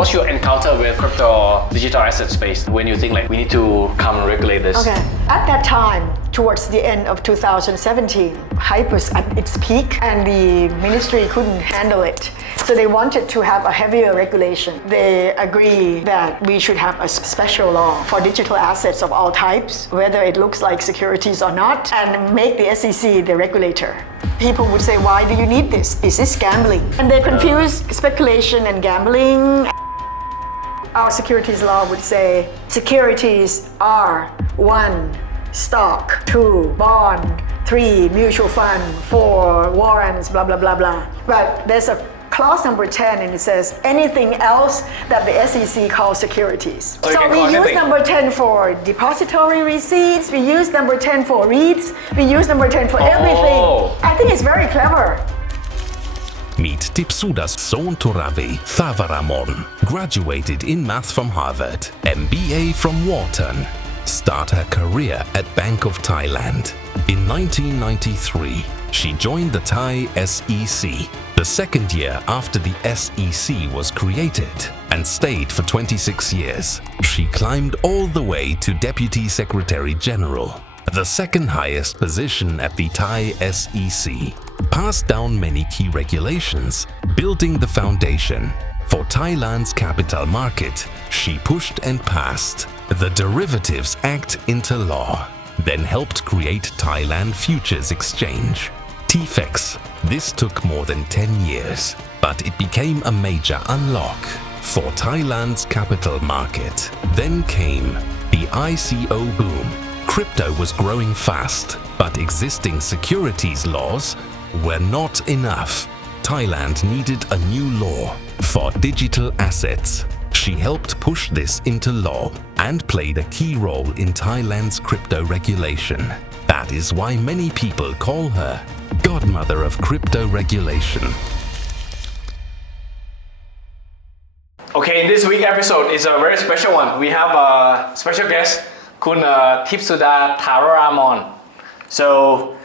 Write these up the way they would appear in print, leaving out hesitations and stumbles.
What's your encounter with crypto digital asset space when you think like we need to come and regulate this? Okay. At that time, towards the end of 2017, hype was at its peak and the ministry couldn't handle it. So they wanted to have a heavier regulation. They agree that we should have a special law for digital assets of all types, whether it looks like securities or not, and make the SEC the regulator. People would say, why do you need this? Is this gambling? And they confuse speculation and gambling. Our securities law would say securities are 1, stock, 2, bond, 3, mutual fund, 4, warrants, blah, blah, blah, blah. But there's a clause number 10 and it says anything else that the SEC calls securities. So we use number 10 for depository receipts, we use number 10 for REITs, we use number 10 for everything. I think it's very clever. Meet Tipsuda's Sohn Toravi Thavaramon, graduated in math from Harvard, MBA from Wharton, start her career at Bank of Thailand. In 1993, she joined the Thai SEC, the second year after the SEC was created, and stayed for 26 years. She climbed all the way to Deputy Secretary General, the second highest position at the Thai SEC. Passed down many key regulations, building the foundation. For Thailand's capital market, she pushed and passed the Derivatives Act into law, then helped create Thailand Futures Exchange, TFEX. This took more than 10 years, but it became a major unlock for Thailand's capital market. Then came the ICO boom. Crypto was growing fast, but existing securities laws were not enough. Thailand needed a new law for digital assets. She helped push this into law and played a key role in Thailand's crypto regulation. That is why many people call her Godmother of crypto regulation. Okay, in this week's episode is a very special one. We have a special guest, Khun Tipsuda Thavaramon. So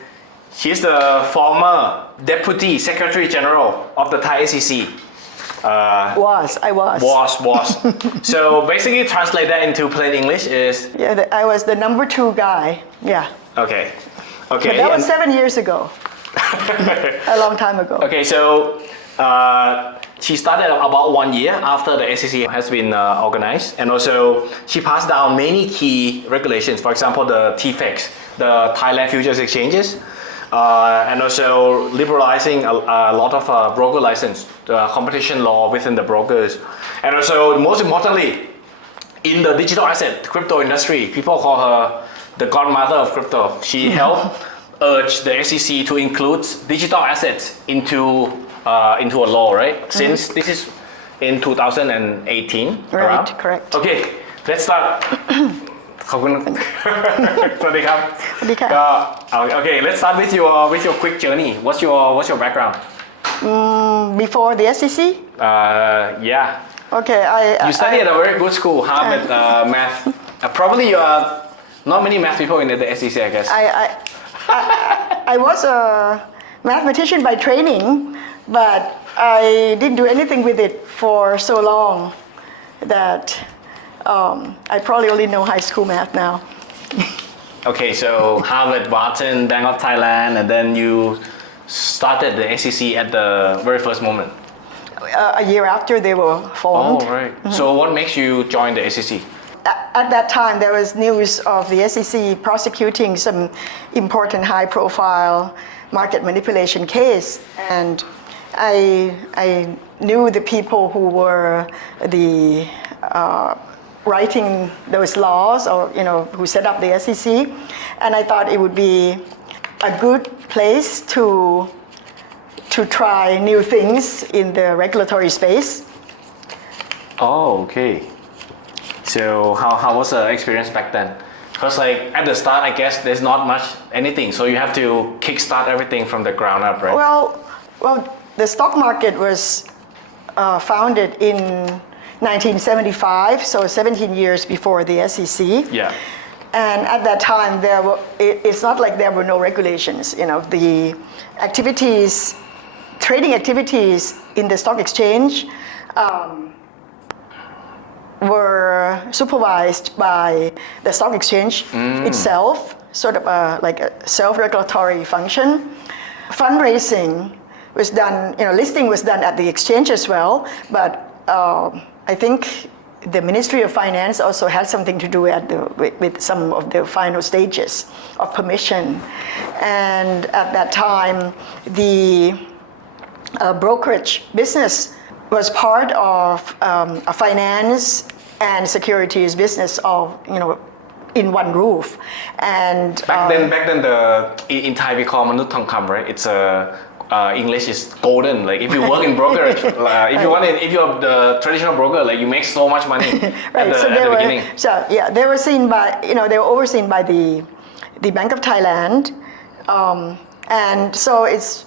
he's the former Deputy Secretary General of the Thai SEC. I was. So basically translate that into plain English is? Yeah, I was the number 2 guy. Yeah. Okay. But that was 7 years ago. A long time ago. Okay, so she started about 1 year after the SEC has been organized, and also she passed down many key regulations. For example, the TFEX, the Thailand Futures Exchanges, and also liberalizing a lot of broker license, the competition law within the brokers, and also most importantly, in the digital asset crypto industry, people call her the Godmother of crypto. She helped urge the SEC to include digital assets into a law, right? Since this is in 2018, right? Around. Correct. Okay, let's start. ขอบคุณ สวัสดีครับ สวัสดีค่ะ Okay, let's start with your quick journey. What's your background? Before the SEC? Yeah. Okay, You studied at a very good school, Harvard math. Probably you are not many math people in the SEC, I guess. I was a mathematician by training, but I didn't do anything with it for so long that I probably only know high school math now. Okay, so Harvard, Wharton, Bank of Thailand, and then you started the SEC at the very first moment. A year after they were formed. Oh, right. Mm-hmm. So what makes you join the SEC? At that time, there was news of the SEC prosecuting some important high-profile market manipulation case, and I knew the people who were the writing those laws, or who set up the SEC, and I thought it would be a good place to try new things in the regulatory space. Oh, okay. So how was the experience back then? Because like at the start, I guess there's not much anything, so you have to kickstart everything from the ground up, right? Well, the stock market was founded in 1975, so 17 years before the SEC. Yeah. And at that time, it's not like there were no regulations. The activities, trading activities in the stock exchange were supervised by the stock exchange itself, sort of like a self-regulatory function. Fundraising was done, listing was done at the exchange as well, but I think the Ministry of Finance also had something to do with some of the final stages of permission. And at that time, the brokerage business was part of a finance and securities business of, in one roof. And back then in Thai we call manut thong kam, right? It's English is golden. Like if you work in brokerage, if you're the traditional broker, like you make so much money right. at the beginning. So yeah, they were seen by, they were overseen by the Bank of Thailand, and so it's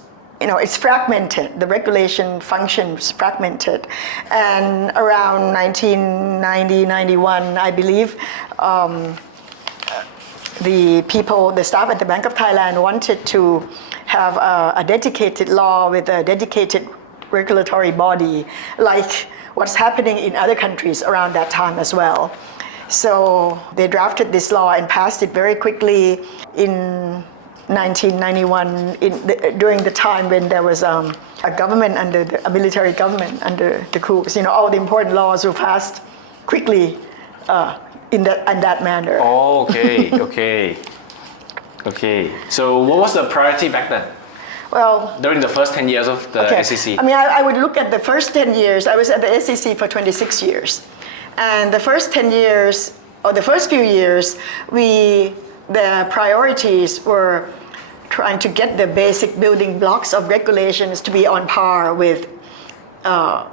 fragmented. The regulation functions fragmented, and around 1990-91, I believe. The staff at the Bank of Thailand wanted to have a dedicated law with a dedicated regulatory body, like what's happening in other countries around that time as well. So they drafted this law and passed it very quickly in 1991, during the time when there was a government a military government under the coups. All the important laws were passed quickly in that manner. Oh, okay. So what was the priority back then? Well, during the first 10 years of the SEC? I mean, I would look at the first 10 years. I was at the SEC for 26 years. And the first 10 years, or the first few years, the priorities were trying to get the basic building blocks of regulations to be on par with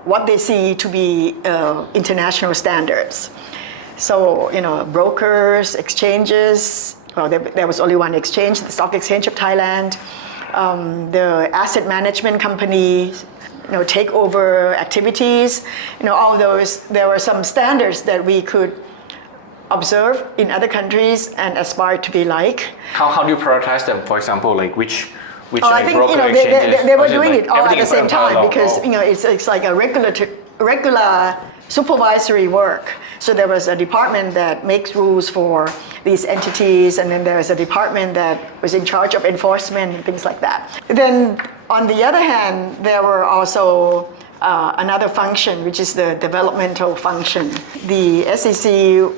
what they see to be international standards. So, brokers, exchanges, well, there was only one exchange, the Stock Exchange of Thailand, the asset management companies, takeover activities, all those. There were some standards that we could observe in other countries and aspire to be like. How do you prioritize them? For example, like which I think broker they were doing like it all at the same time because it's like a regular supervisory work. So there was a department that makes rules for these entities, and then there was a department that was in charge of enforcement and things like that. Then on the other hand, there were also another function, which is the developmental function. The SEC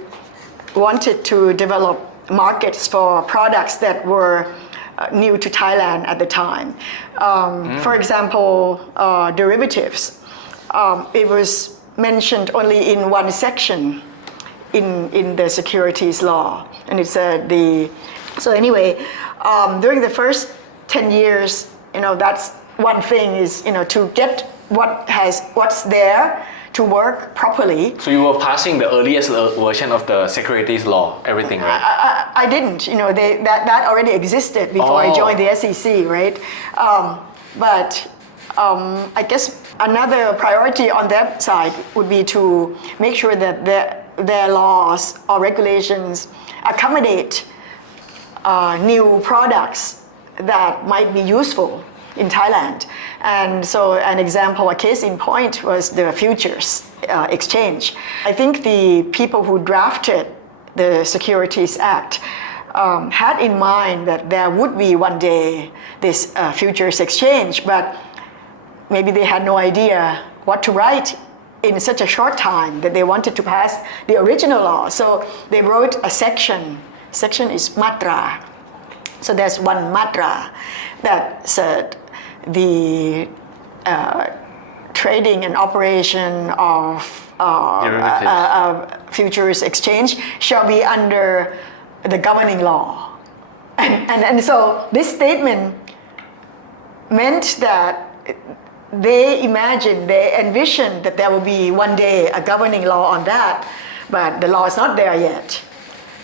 wanted to develop markets for products that were new to Thailand at the time. For example, derivatives. It was mentioned only in one section in the securities law, and it said so anyway, during the first 10 years, that's one thing is to get what's there to work properly. So you were passing the earliest version of the securities law, everything, right? I didn't. That already existed before I joined the SEC, right? But I guess another priority on their side would be to make sure that their laws or regulations accommodate new products that might be useful in Thailand. And so an example, a case in point was the futures exchange. I think the people who drafted the Securities Act had in mind that there would be one day this futures exchange, but maybe they had no idea what to write in such a short time that they wanted to pass the original law. So they wrote a section. Section is matra. So there's one matra that said the trading and operation of futures exchange shall be under the governing law. And so this statement meant that they envisioned that there will be one day a governing law on that, but the law is not there yet.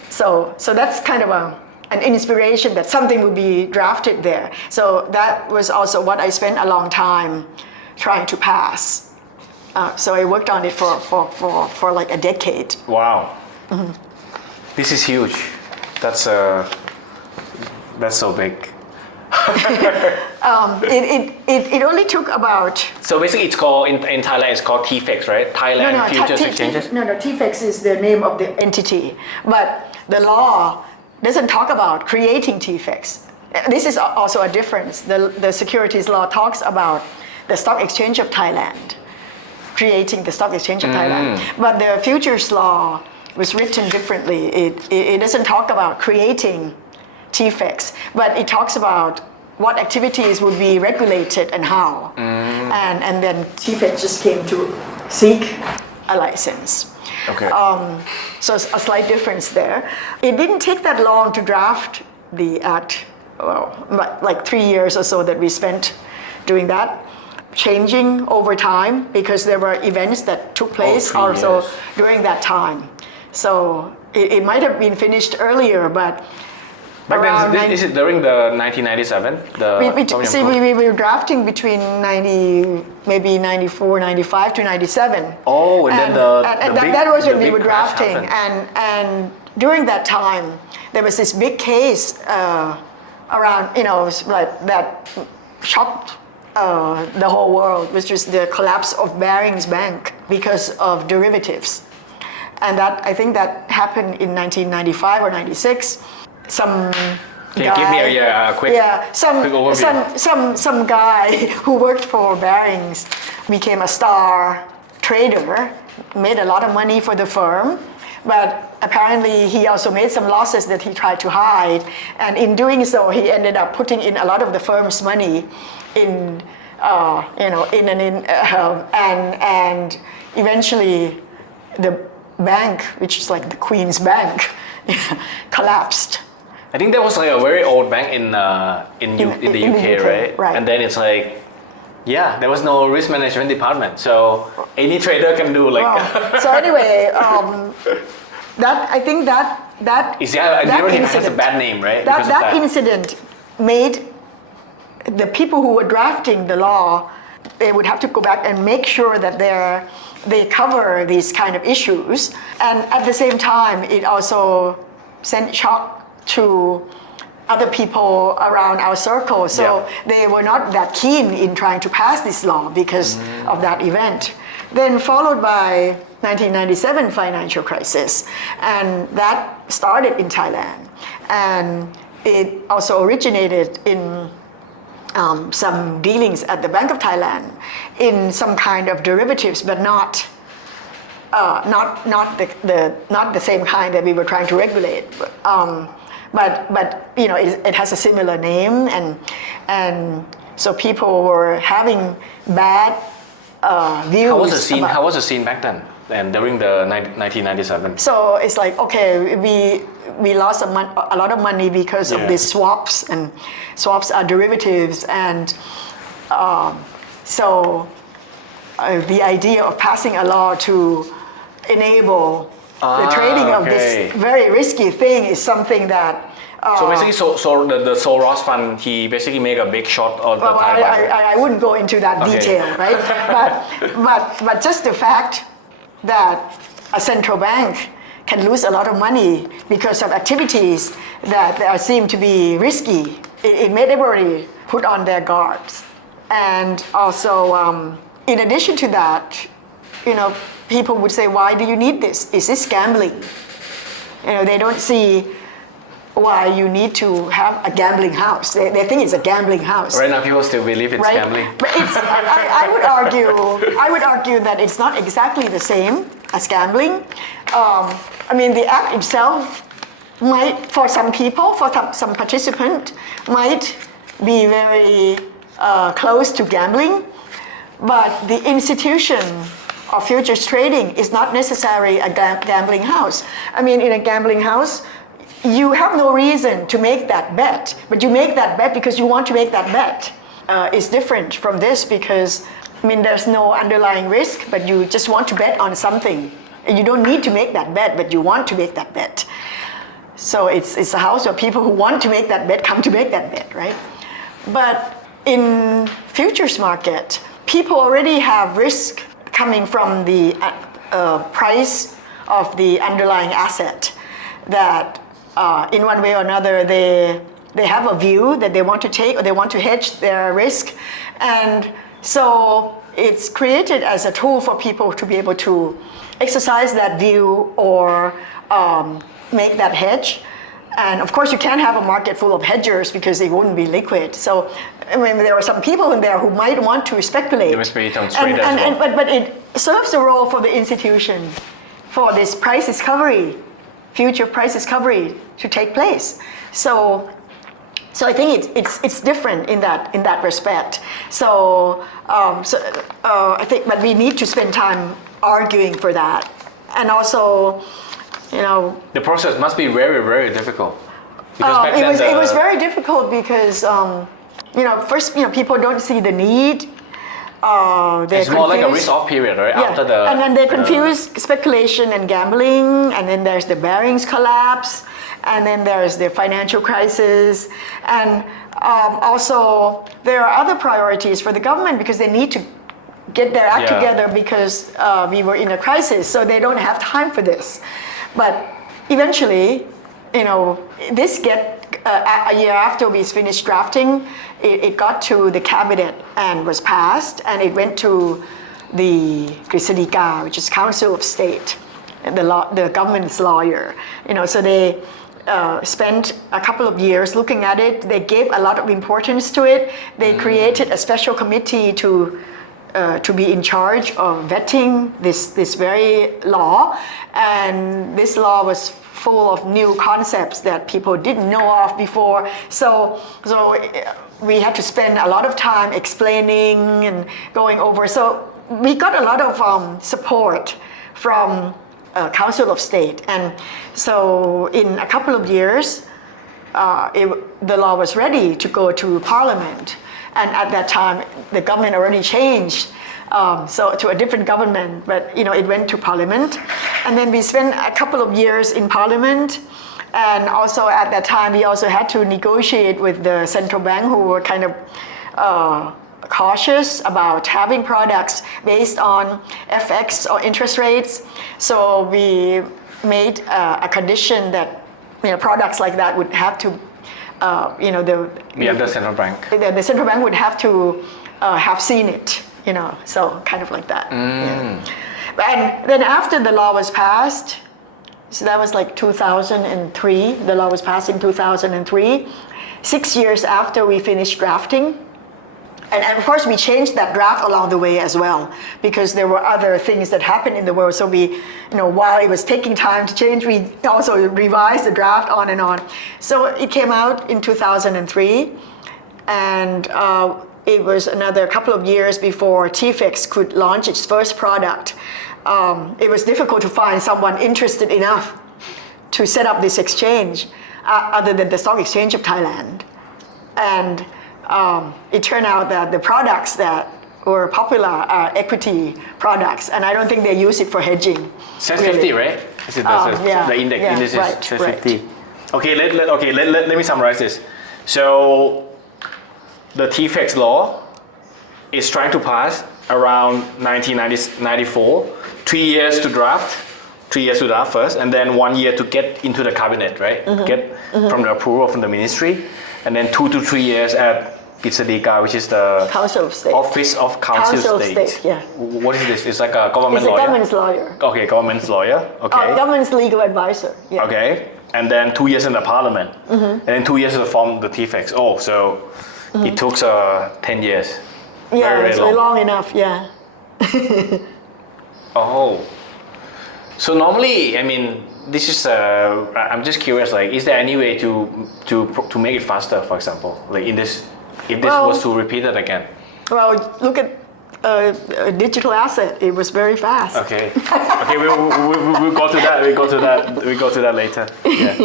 So that's kind of an inspiration that something will be drafted there. So that was also what I spent a long time trying to pass. So I worked on it for like a decade. Wow. Mm-hmm. This is huge. That's so big. It only took about So basically, it's called in Thailand. It's called TFEX, right? Thailand Futures Exchanges. TFEX is the name of the entity, but the law doesn't talk about creating TFEX. This is also a difference. The securities law talks about the stock exchange of Thailand, creating the stock exchange of Thailand. But the futures law was written differently. It doesn't talk about creating TFEX, but it talks about what activities would be regulated and how. And then TFEX just came to seek a license. Okay. So a slight difference there. It didn't take that long to draft the act, like 3 years or so that we spent doing that, changing over time because there were events that took place also during that time. So it might have been finished earlier, but Back then, is it during the 1997? We were drafting between 90, maybe 94, 95 to 97. Oh, and then that was when we were drafting. And during that time, there was this big case around, like that shocked the whole world, which was the collapse of Barings Bank because of derivatives. And I think that happened in 1995 or 96. Some Can you give me a quick overview? Some guy who worked for Barings became a star trader, made a lot of money for the firm, but apparently he also made some losses that he tried to hide, and in doing so he ended up putting in a lot of the firm's money and eventually the bank, which is like the Queen's Bank, collapsed. I think that was like a very old bank in the UK, right? Right. And then it's like, there was no risk management department, so any trader can do like. So anyway, I think that incident has a bad name, right? That incident made the people who were drafting the law, they would have to go back and make sure that they cover these kind of issues, and at the same time, it also sent shock to other people around our circle. So they were not that keen in trying to pass this law because of that event. Then followed by 1997 financial crisis, and that started in Thailand. And it also originated in some dealings at the Bank of Thailand in some kind of derivatives, but not the same kind that we were trying to regulate. But it has a similar name, and so people were having bad views. How was the scene back then? And during the 1997. So it's like, okay, we lost a lot of money because of these swaps, and swaps are derivatives, and so the idea of passing a law to enable the trading of this very risky thing is something that. So basically, the Soros fund, he basically made a big shot of the Thai market. I wouldn't go into that detail, right? but just the fact that a central bank can lose a lot of money because of activities that seem to be risky, it made everybody put on their guards. And also, in addition to that, people would say, why do you need this? Is this gambling? They don't see why you need to have a gambling house. They think it's a gambling house. Right now, people still believe it's gambling. But I would argue that it's not exactly the same as gambling. The act itself might, for some people, for some participant, might be very close to gambling, but the institution of futures trading is not necessarily a gambling house. In a gambling house, you have no reason to make that bet, but you make that bet because you want to make that bet. It's different from this because, there's no underlying risk, but you just want to bet on something. You don't need to make that bet, but you want to make that bet. So it's a house where people who want to make that bet come to make that bet, right? But in futures market, people already have risk coming from the price of the underlying asset that in one way or another they they have a view that they want to take or they want to hedge their risk. And so it's created as a tool for people to be able to exercise that view or make that hedge. And of course, you can't have a market full of hedgers because they wouldn't be liquid. So, I mean, there are some people in there who might want to speculate. There must be some traders as well. But it serves a role for the institution for this price discovery, future price discovery to take place. So I think it's different in that respect. So I think, but we need to spend time arguing for that, and also, the process must be very, very difficult. Because back then it was very difficult because first people don't see the need. It's more like a risk-off period, right? Yeah. After and then they confuse speculation and gambling, and then there's the Barings collapse, and then there's the financial crisis, and also there are other priorities for the government because they need to get their act together because we were in a crisis, so they don't have time for this. But eventually, this a year after we finished drafting, it got to the cabinet and was passed, and it went to the Krisadika, which is Council of State, the government's lawyer. So they spent a couple of years looking at it. They gave a lot of importance to it. They created a special committee to be in charge of vetting this very law, and this law was full of new concepts that people didn't know of before. So we had to spend a lot of time explaining and going over. So we got a lot of support from Council of State, and so in a couple of years, the law was ready to go to Parliament. And at that time, the government already changed, so to a different government. But it went to Parliament, and then we spent a couple of years in Parliament. And also at that time, we also had to negotiate with the central bank, who were kind of cautious about having products based on FX or interest rates. So we made a condition that products like that would have to. The central bank. The central bank would have to have seen it, so kind of like that. Yeah. And then after the law was passed, so that was like 2003, the law was passed in 2003, 6 years after we finished drafting. And of course, we changed that draft along the way as well, because there were other things that happened in the world. So we, while it was taking time to change, we also revised the draft on and on. So it came out in 2003, and it was another couple of years before TFEX could launch its first product. It was difficult to find someone interested enough to set up this exchange, other than the Stock Exchange of Thailand. And it turned out that the products that were popular are equity products, and I don't think they use it for hedging. SET 50, right? Is it the index? Right, SET right. 50. Okay, let me summarize this. So the TFEX law is trying to pass around 1994. 3 years to draft. 3 years to draft first, and then 1 year to get into the cabinet, right? Get from the approval from the ministry, and then 2 to 3 years at Krisadika, which is the Council of State. Office of Council of State. Yeah. What is this? It's like a government lawyer? It's a government's lawyer. Okay, government's lawyer. Okay. Government's legal advisor. Yeah. Okay. And then 2 years in the parliament. And then 2 years to form the TFEX. Oh, so it took 10 years. Yeah, very it's long enough, yeah. Oh. So normally, I mean, this is I'm just curious, like, is there any way to make it faster, for example, like in this, if this was to repeat it again? Well, look at a digital asset. It was very fast. Okay. Okay, we'll go to that. We'll go to that later. Yeah.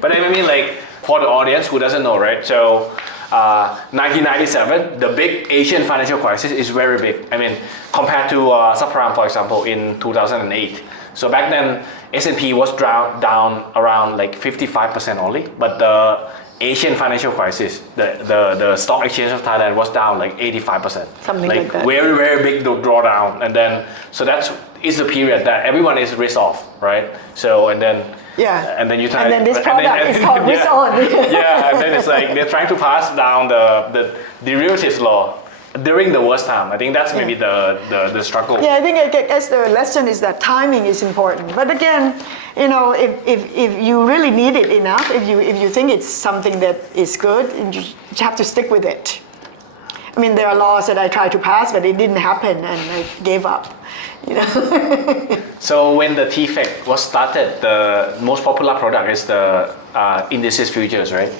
But I mean, like, for the audience who doesn't know, right? So 1997, the big Asian financial crisis is very big. I mean, compared to subprime, for example, in 2008. So back then, S&P was down around like 55% only, but the Asian financial crisis, the stock exchange of Thailand was down like 85%. Something like that. Very, very big drawdown. And then, so that's is the period that everyone is risk off, right? So, and then, Yeah. and then you try, And then this product is called risk on. yeah, and then it's like they're trying to pass down the derivatives law during the worst time. I think that's maybe the struggle. Yeah, I think I guess the lesson is that timing is important. But again, you know, if you really need it enough, if you think it's something that is good, you have to stick with it. I mean, there are laws that I tried to pass, but it didn't happen, and I gave up. You know. So when the TFEX was started, the most popular product is the indices futures, right?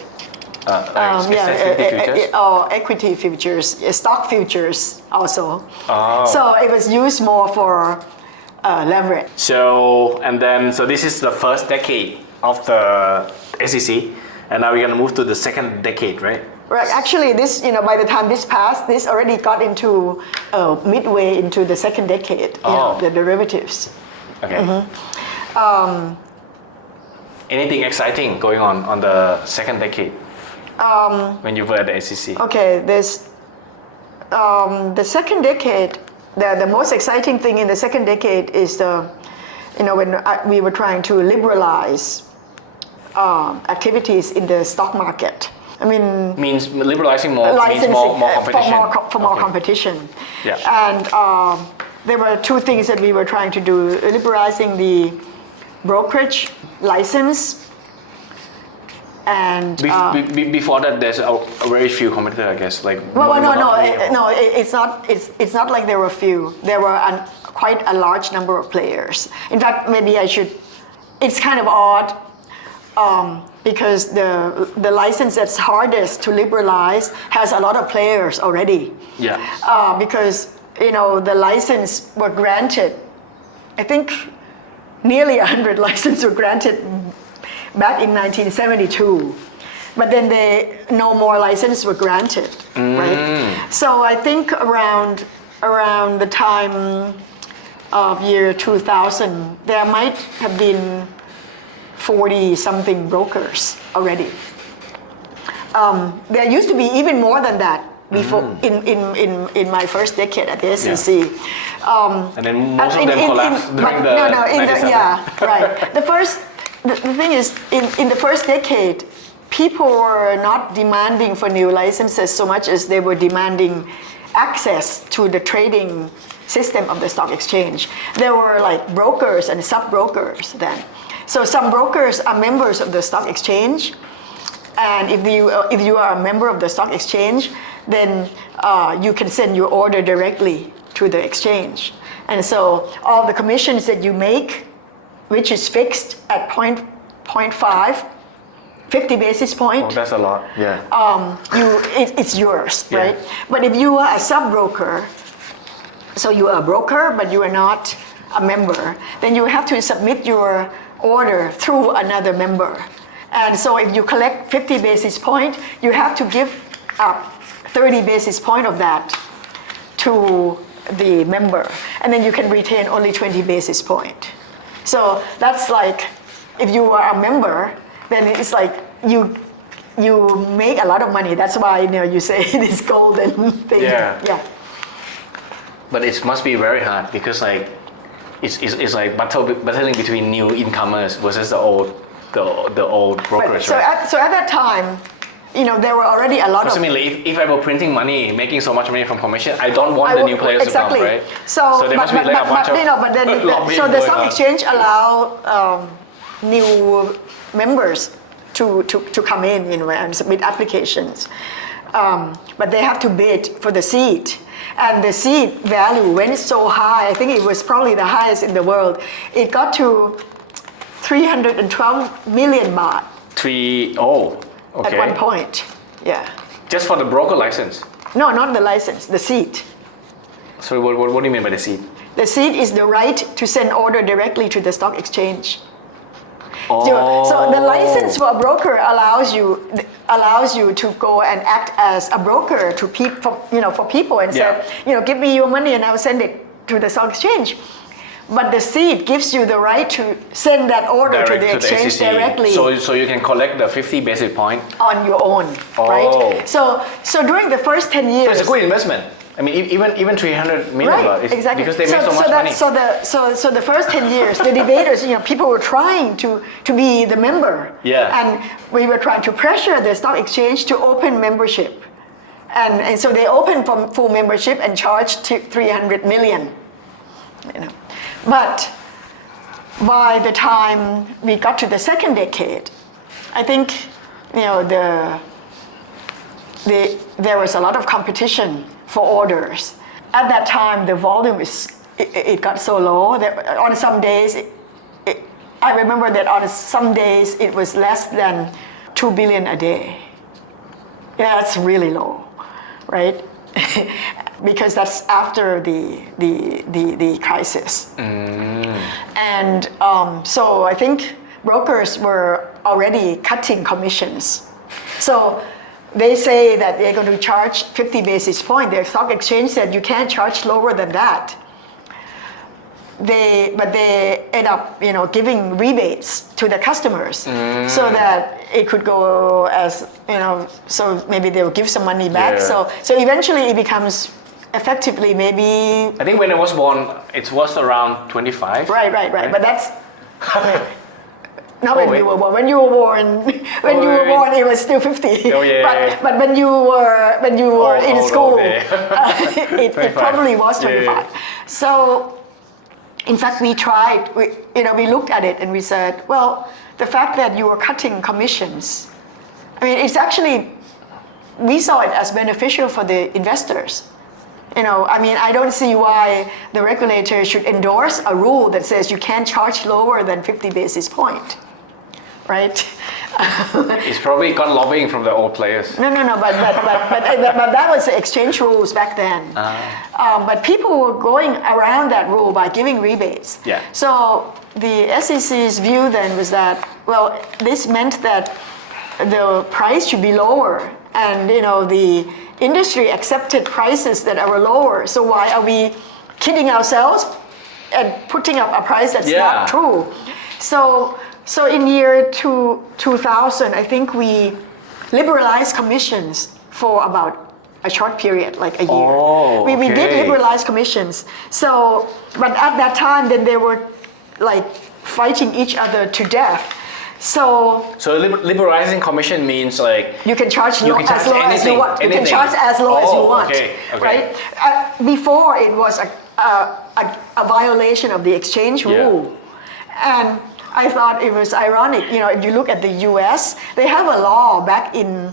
Futures? Equity futures, stock futures also. Oh. So it was used more for leverage. So this is the first decade of the SEC, and now we're gonna move to the second decade, right? Right. Actually, this, you know, by the time this passed, this already got into midway into the second decade. You know, the derivatives. Okay. Anything exciting going on the second decade? When you were at the SEC. Okay. This the second decade. The most exciting thing in the second decade is when we were trying to liberalize activities in the stock market. I mean, means liberalizing more means more competition. For more competition. Yeah. And there were two things that we were trying to do: liberalizing the brokerage license, and before that, there's a very few competitors, I guess. Like it's not like there were few. There were quite a large number of players. In fact, maybe I should. It's kind of odd. Because the license that's hardest to liberalize has a lot of players already. Yeah. Because the license were granted, I think nearly 100 licenses were granted back in 1972, but then no more licenses were granted, right? So I think around the time of year 2000, there might have been 40 something brokers already. There used to be even more than that before in my first decade at the SEC. Yeah. And then most of them collapsed during the 97. Right. The thing is, in the first decade, people were not demanding for new licenses so much as they were demanding access to the trading system of the stock exchange. There were like brokers and sub-brokers then. So some brokers are members of the stock exchange, and if you are a member of the stock exchange, then you can send your order directly to the exchange. And so all the commissions that you make, which is fixed at 0.5, 50 basis point. Oh, that's a lot. Yeah. It's yours, right? But if you are a sub-broker, so you are a broker, but you are not a member, then you have to submit your order through another member. And so if you collect 50 basis point, you have to give up 30 basis point of that to the member. And then you can retain only 20 basis point. So that's like, if you are a member, then it's like you make a lot of money. That's why you say this golden thing. Yeah. But it must be very hard because like it's like battling between new incomers versus the old brokers. So at that time, there were already a lot of. I mean, like, if I were printing money, making so much money from commission, I don't want the new players to come, right? So there must be like a bunch of. But then so the stock exchange allow new members to come in, and submit applications, but they have to bid for the seat. And the seed value went so high, I think it was probably the highest in the world. It got to 312 million baht. Okay. At one point, yeah. Just for the broker license? No, not the license, the seat. So what do you mean by the seat? The seat is the right to send order directly to the stock exchange. So the license for a broker allows you to go and act as a broker to for people and say, give me your money and I will send it to the stock exchange. but the seat gives you the right to send that order to the exchange SEC. directly. So you can collect the 50 basis point on your own, right? So during the first 10 years, so it's a good investment. I mean, even 300 million, right? Exactly. Because they make so much money. So the first 10 years, the debaters, people were trying to be the member, and we were trying to pressure the stock exchange to open membership, and so they opened for full membership and charged 300 million. But by the time we got to the second decade, I think there was a lot of competition for orders. At that time, the volume it got so low that on some days, I remember that on some days it was less than 2 billion a day. Yeah, that's really low, right? Because that's after the crisis. And so I think brokers were already cutting commissions. So they say that they're going to charge 50 basis points. The stock exchange said you can't charge lower than that. But they end up, giving rebates to the customers so that it could go as, so maybe they'll give some money back. Yeah. So eventually it becomes effectively maybe. I think when I was born, it was around 25. Right. But that's. Not when you were born. When you were born, it was still 50. Oh, yeah, but when you were in school, it probably was 25. Yeah. So, in fact, we tried. We looked at it and we said, well, the fact that you were cutting commissions, I mean, it's actually, we saw it as beneficial for the investors. I don't see why the regulator should endorse a rule that says you can't charge lower than 50 basis point. Right? It's probably got lobbying from the old players. No. But that was the exchange rules back then. But people were going around that rule by giving rebates. Yeah. So the SEC's view then was that, well, this meant that the price should be lower, and the industry accepted prices that are lower. So why are we kidding ourselves and putting up a price that's not true? So in year 2000, I think we liberalized commissions for about a short period, like a year. Oh, we did liberalize commissions. So, but at that time, then they were like fighting each other to death. So liberalizing commission means like you can charge as low as you want. Anything. You can charge as low as you want, okay. right? Before it was a violation of the exchange rule, and I thought it was ironic. If you look at the U.S., they have a law back in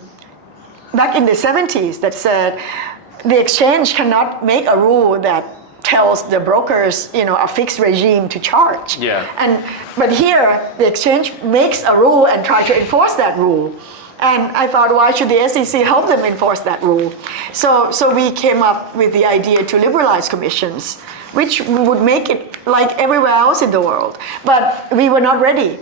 the 70s that said the exchange cannot make a rule that tells the brokers, a fixed regime to charge. Yeah. But here, the exchange makes a rule and try to enforce that rule. And I thought, why should the SEC help them enforce that rule? So we came up with the idea to liberalize commissions, which would make it like everywhere else in the world. But we were not ready.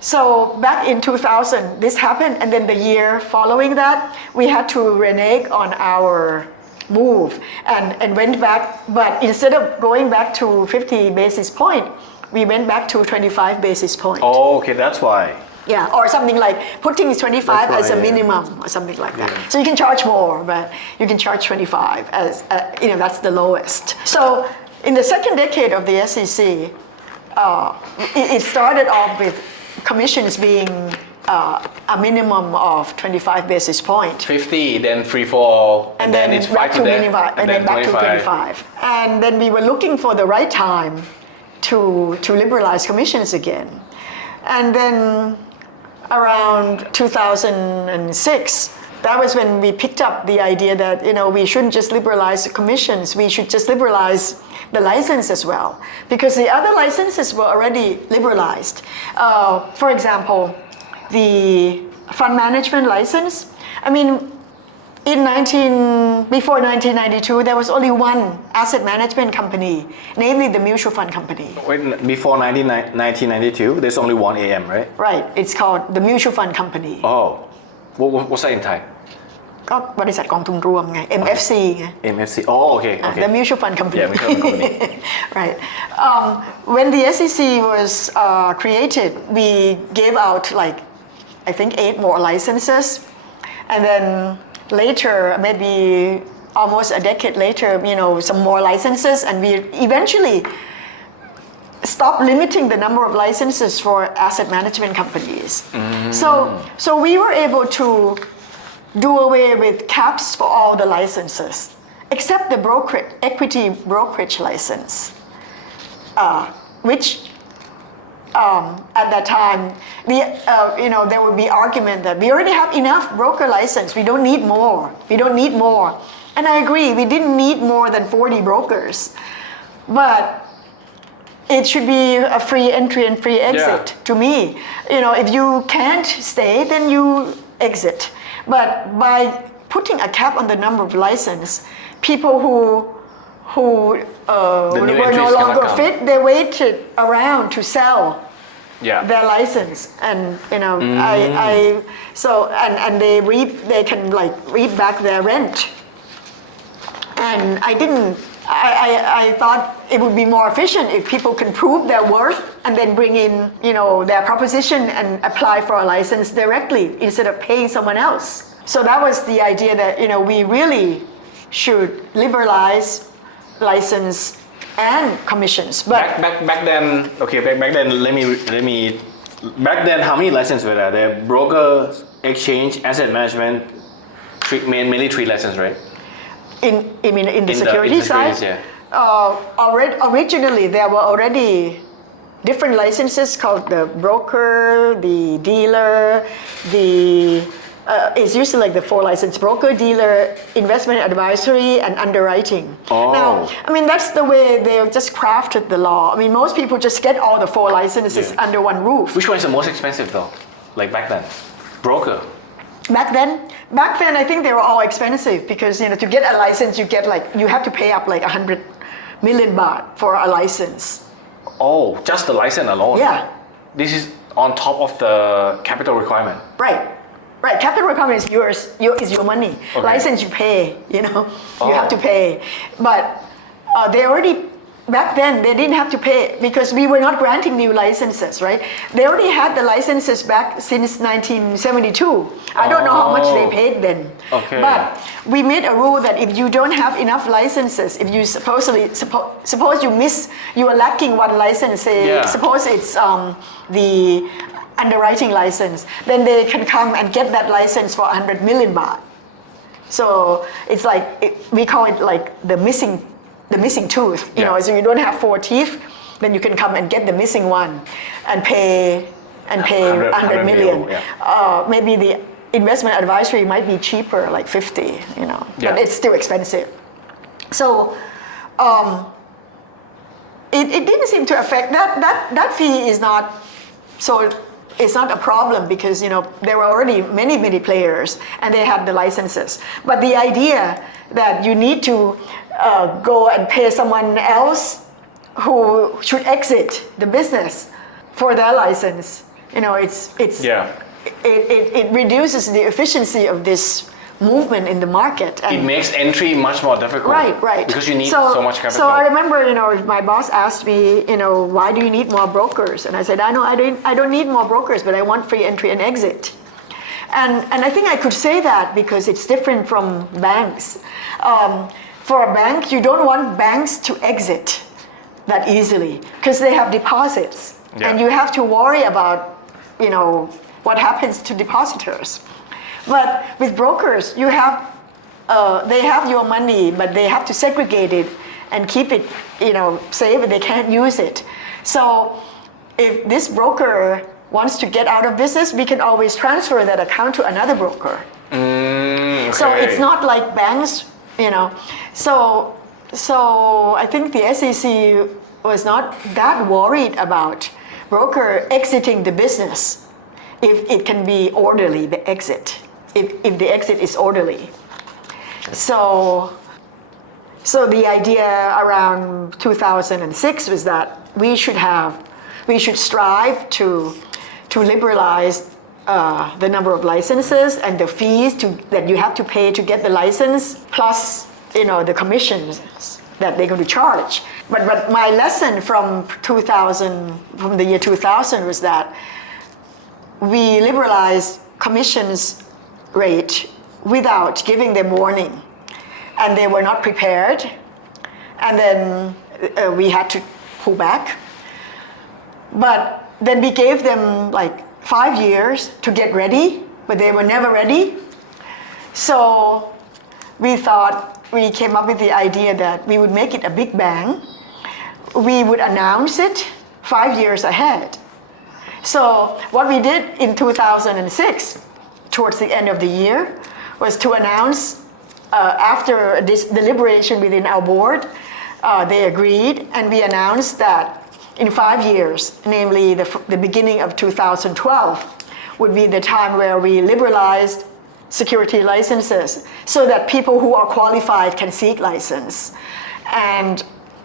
So back in 2000, this happened, and then the year following that, we had to renege on our move and went back, but instead of going back to 50 basis point, we went back to 25 basis point. Oh, okay, that's why. Yeah, or something like putting 25 as a minimum or something like that. So you can charge more, but you can charge 25 as, that's the lowest. So in the second decade of the SEC, it started off with commissions being a minimum of 25 basis point. 50, then free fall, and then it's back 5 to death, and then back to 25. And then we were looking for the right time to liberalize commissions again. And then around 2006, that was when we picked up the idea that we shouldn't just liberalize the commissions, we should just liberalize the license as well, because the other licenses were already liberalized. For example, the fund management license. I mean, before 1992, there was only one asset management company, namely the mutual fund company. Wait, before 1992, there's only one AM, right? Right. It's called the mutual fund company. Oh, what's that in Thai? ก็บริษัทกองทุนรวมไง MFC ไง MFC oh okay the mutual fund company Yeah, mutual fund company. right when the SEC was created we gave out like I think 8 more licenses and then later maybe almost a decade later some more licenses and we eventually stop limiting the number of licenses for asset management companies. So we were able to do away with caps for all the licenses, except the equity brokerage license, which at that time, there would be argument that we already have enough broker license. We don't need more. We don't need more. And I agree. We didn't need more than 40 brokers, but it should be a free entry and free exit to me. If you can't stay, then you exit. But by putting a cap on the number of license, people who were no longer fit, they waited around to sell their license, and and they can like reap back their rent. And I thought it would be more efficient if people can prove their worth and then bring in, their proposition and apply for a license directly instead of paying someone else. So that was the idea that, we really should liberalize license and commissions. But back then, okay, back then, let me. Back then, how many licenses were there? The broker, exchange, asset management, mainly 3 licenses, right? In the security side, originally there were already different licenses called the broker, the dealer, it's usually like the 4 license: broker, dealer, investment advisory, and underwriting. Now, that's the way they just crafted the law. Most people just get all the 4 licenses under one roof. Which one is the most expensive though? Like back then, broker. Back then, I think they were all expensive because to get a license, you have to pay up like 100 million baht for a license. Oh, just the license alone. Yeah. This is on top of the capital requirement. Right. Capital requirement is yours. Is your money. Okay. License you pay. You have to pay. But they already. Back then, they didn't have to pay because we were not granting new licenses, right? They already had the licenses back since 1972. I don't know how much they paid then. Okay. But we made a rule that if you don't have enough licenses, if you suppose you are lacking one license, suppose it's the underwriting license, then they can come and get that license for 100 million baht. So it's like, we call it like the missing tooth, so you don't have 4 teeth, then you can come and get the missing one and pay 100 million. Maybe the investment advisory might be cheaper, like 50, but it's still expensive. So it didn't seem to affect that fee is not so. It's not a problem because there were already many players and they had the licenses. But the idea that you need to go and pay someone else who should exit the business for their license, it reduces the efficiency of this movement in the market. And it makes entry much more difficult. Right. Because you need so much capital. So I remember, if my boss asked me, why do you need more brokers? And I said, I don't need more brokers, but I want free entry and exit. And I think I could say that because it's different from banks. For a bank, you don't want banks to exit that easily because they have deposits. And you have to worry about, what happens to depositors. But with brokers, they have your money, but they have to segregate it and keep it, safe, and they can't use it. So if this broker wants to get out of business, we can always transfer that account to another broker. Okay. So it's not like banks, So I think the SEC was not that worried about broker exiting the business if it can be orderly, the exit. If the exit is orderly. So the idea around 2006 was that we should strive to liberalize the number of licenses and the fees that you have to pay to get the license, plus the commissions that they're going to charge. But my lesson from the year 2000 was that we liberalized commissions rate without giving them warning, and they were not prepared, and then we had to pull back. But then we gave them like 5 years to get ready, but they were never ready. So we came up with the idea that we would make it a big bang. We would announce it 5 years ahead. So what we did in 2006, towards the end of the year, was to announce after this deliberation within our board, they agreed, and we announced that in 5 years, namely the beginning of 2012, would be the time where we liberalized security licenses so that people who are qualified can seek license.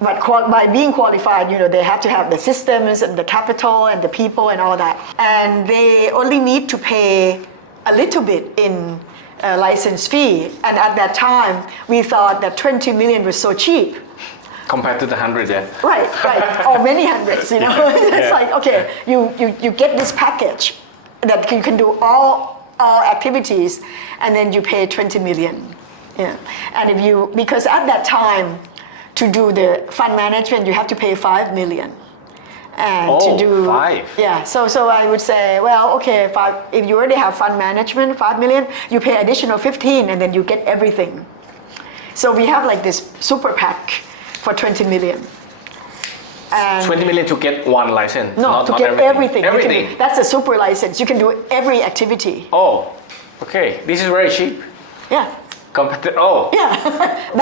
But by being qualified, they have to have the systems and the capital and the people and all that. And they only need to pay a little bit in license fee. And at that time, we thought that 20 million was so cheap. Compared to the 100, yeah. Right, or many hundreds, It's like, okay, you get this package that you can do all activities, and then you pay 20 million. Yeah. And because at that time, to do the fund management, you have to pay 5 million. And to do 5. Yeah, so I would say, well, okay, if you already have fund management, 5 million, you pay additional 15, and then you get everything. So we have like this super pack for 20 million. And 20 million to get one license? No, to get everything. Everything? That's a super license. You can do every activity. Oh, okay. This is very cheap. Yeah. Yeah.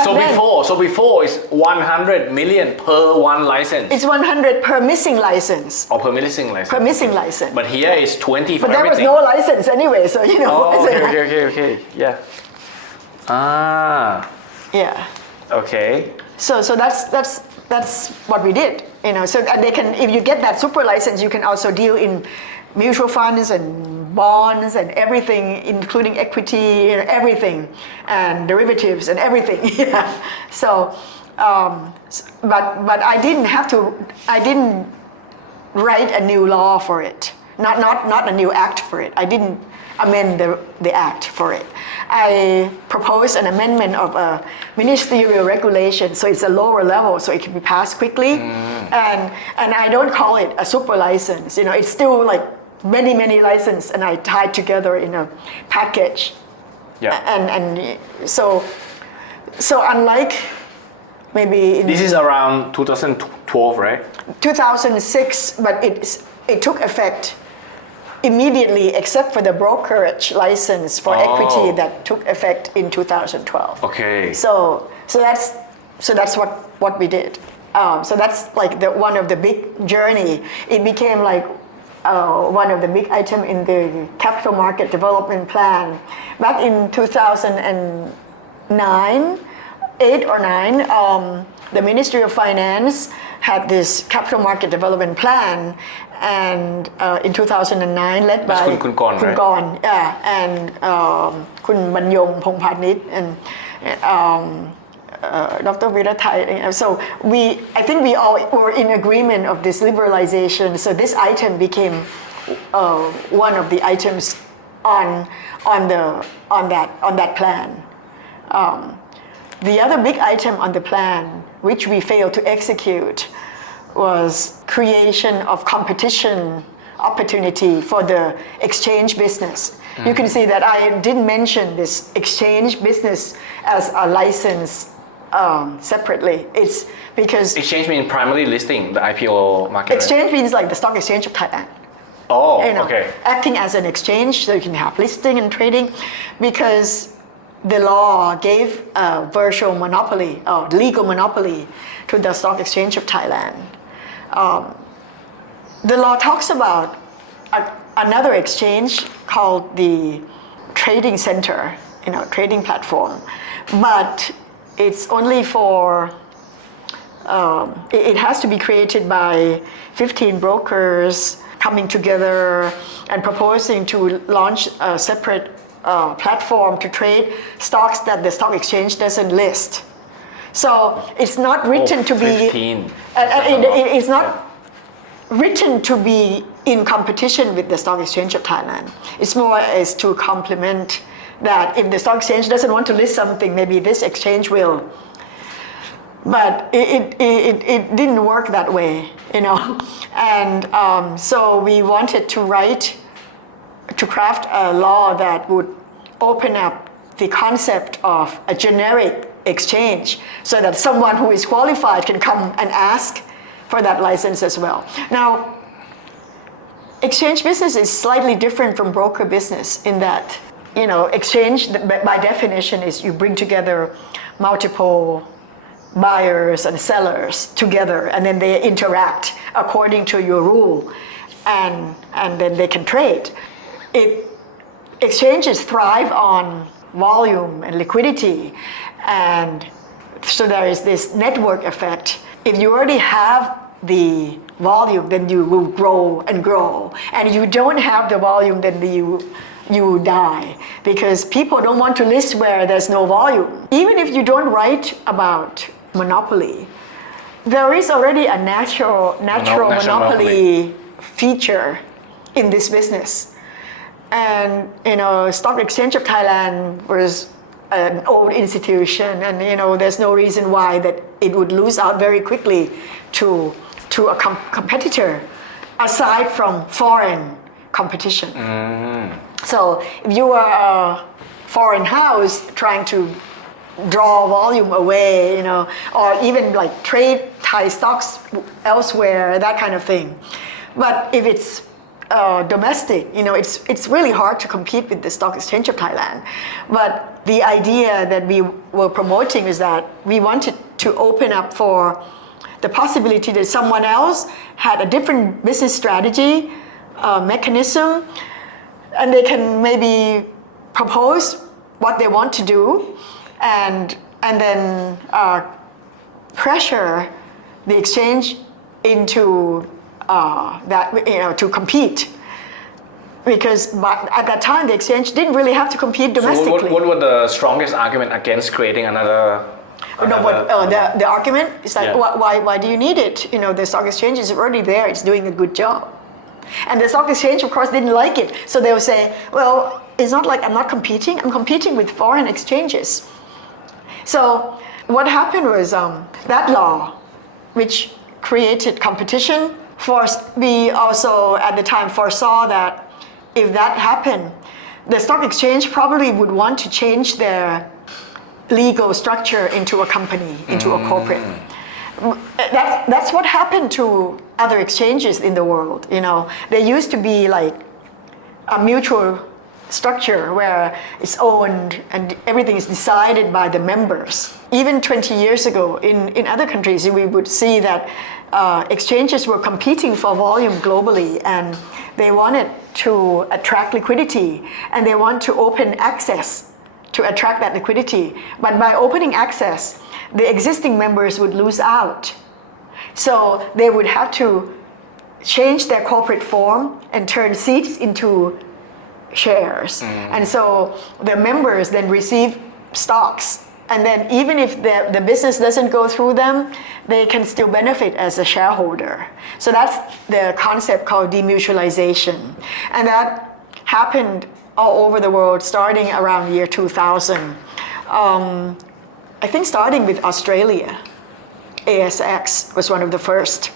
So before it's 100 million per one license. It's 100 per missing license. Or per missing license. Per missing license. But here it's 20 for everything. But there was no license anyway, so okay. Yeah. Ah. Yeah. Okay. So that's what we did. So they can, if you get that super license, you can also deal in mutual funds and bonds and everything, including equity, everything, and derivatives and everything. Yeah. So, but I didn't write a new law for it. Not a new act for it. I didn't amend the act for it. I proposed an amendment of a ministerial regulation, so it's a lower level, so it can be passed quickly. And I don't call it a super license. It's still like many licenses, and I tied together in a package. Yeah. And so unlike maybe this is around 2012, right? 2006, but it took effect immediately, except for the brokerage license for equity that took effect in 2012. Okay. So that's what we did. So that's like one of the big journey. It became like one of the big items in the capital market development plan back in 2009, 8 or 9. The Ministry of Finance had this capital market development plan, and in 2009, led by Khun Gon, right? Gon, yeah, and Khun Banyong Pongpanit and Dr. Virathai. So I think we all were in agreement of this liberalization. So this item became one of the items on that plan. The other big item on the plan, which we failed to execute, was creation of competition opportunity for the exchange business. You can see that I didn't mention this exchange business as a license separately. It's because exchange means primarily listing, the IPO market. Exchange means like the stock exchange of Thailand. Oh, okay. Acting as an exchange, so you can have listing and trading, because the law gave a virtual monopoly, or legal monopoly, to the stock exchange of Thailand. The law talks about another exchange called the trading center, trading platform, but it's only for, it has to be created by 15 brokers coming together and proposing to launch a separate platform to trade stocks that the stock exchange doesn't list. So it's not written to be 15. it's not written to be in competition with the Stock Exchange of Thailand. It's more as to complement that if the stock exchange doesn't want to list something, maybe this exchange will. But it didn't work that way, you know. And so we wanted to craft a law that would open up the concept of a generic exchange so that someone who is qualified can come and ask for that license as well. Now, exchange business is slightly different from broker business in that, you know, exchange by definition is you bring together multiple buyers and sellers together, and then they interact according to your rule, and then they can trade. Exchanges thrive on volume and liquidity, and so there is this network effect. If you already have the volume, then you will grow and grow, and if you don't have the volume, then you die, because people don't want to list where there's no volume. Even if you don't write about monopoly, there is already a natural monopoly feature in this business. And you know, Stock Exchange of Thailand was an old institution, and you know, there's no reason why that it would lose out very quickly to a competitor aside from foreign competition. So if you are a foreign house trying to draw volume away, you know, or even like trade Thai stocks elsewhere, that kind of thing. But if it's domestic, you know, it's really hard to compete with the Stock Exchange of Thailand. But the idea that we were promoting is that we wanted to open up for the possibility that someone else had a different business strategy, mechanism, and they can maybe propose what they want to do, and then pressure the exchange into that, you know, to compete. Because at that time, the exchange didn't really have to compete domestically. So what were the strongest argument against creating another? The argument is like, why do you need it? You know, the stock exchange is already there. It's doing a good job. And the stock exchange, of course, didn't like it. So they would say, well, it's not like I'm not competing. I'm competing with foreign exchanges. So what happened was that law, which created competition, we also at the time foresaw that if that happened, the stock exchange probably would want to change their legal structure into a company, into a corporate. That's what happened to other exchanges in the world. You know, they used to be like a mutual structure where it's owned and everything is decided by the members. Even 20 years ago, in other countries, we would see that exchanges were competing for volume globally, and they wanted to attract liquidity, and they want to open access to attract that liquidity. But by opening access, the existing members would lose out. So they would have to change their corporate form and turn seats into shares. And so the members then receive stocks. And then even if the business doesn't go through them, they can still benefit as a shareholder. So that's the concept called demutualization. And that happened all over the world starting around year 2000. I think starting with Australia, ASX was one of the first.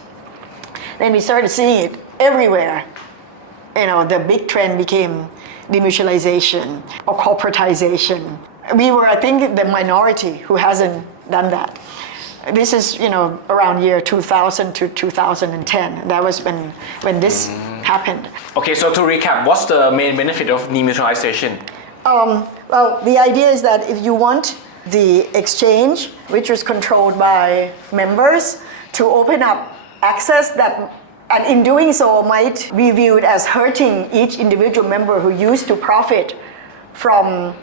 Then we started seeing it everywhere. You know, the big trend became demutualization or corporatization. We were, I think, the minority who hasn't done that. This is, you know, around year 2000 to 2010. That was when this happened. Okay, so to recap, what's the main benefit of demutualization? Well, the idea is that if you want the exchange, which is controlled by members, to open up access that, and in doing so might be viewed as hurting each individual member who used to profit from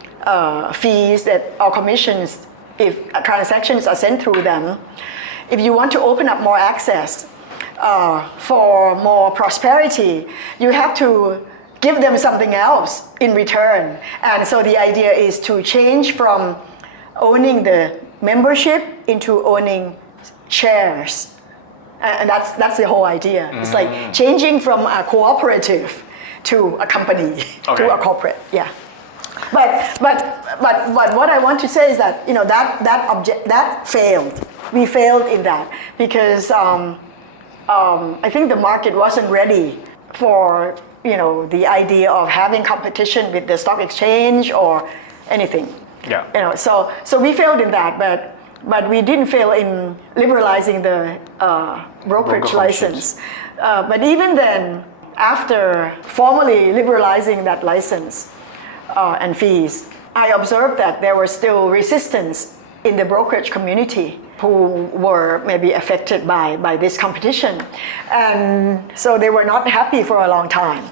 fees or commissions if transactions are sent through them. If you want to open up more access, for more prosperity, you have to give them something else in return. And so the idea is to change from owning the membership into owning shares. And that's the whole idea. It's like changing from a cooperative to a company, to a corporate. Yeah. But what I want to say is that that failed. We failed in that because I think the market wasn't ready for the idea of having competition with the stock exchange or anything. Yeah. So we failed in that, but we didn't fail in liberalizing the brokerage license. But even then, after formally liberalizing that license and fees, I observed that there was still resistance in the brokerage community who were maybe affected by this competition. And so they were not happy for a long time.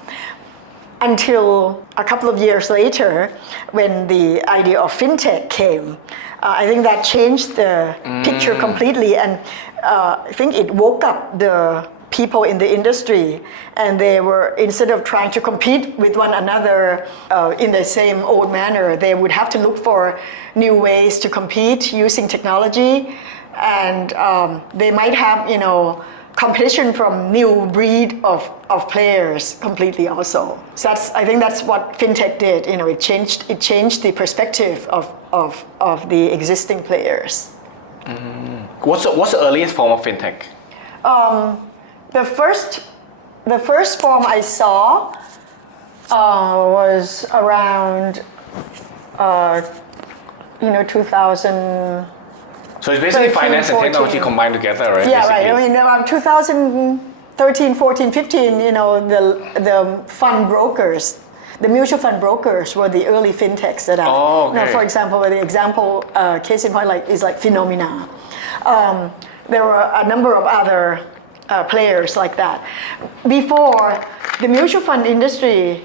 Until a couple of years later, when the idea of fintech came, I think that changed the picture completely. And I think it woke up the people in the industry, and they were, instead of trying to compete with one another in the same old manner, they would have to look for new ways to compete using technology. And they might have, competition from new breed of players completely also. So I think that's what fintech did. It changed the perspective of the existing players. What's the earliest form of fintech? The first form I saw was around 2000. So it's basically 13, finance and 14. technology combined together, right? Yeah, basically. right. I mean, around 2013, 14, 15, the fund brokers, the mutual fund brokers were the early fintechs that are. For example, case in point is like Phenomena. There were a number of other players like that. Before, the mutual fund industry,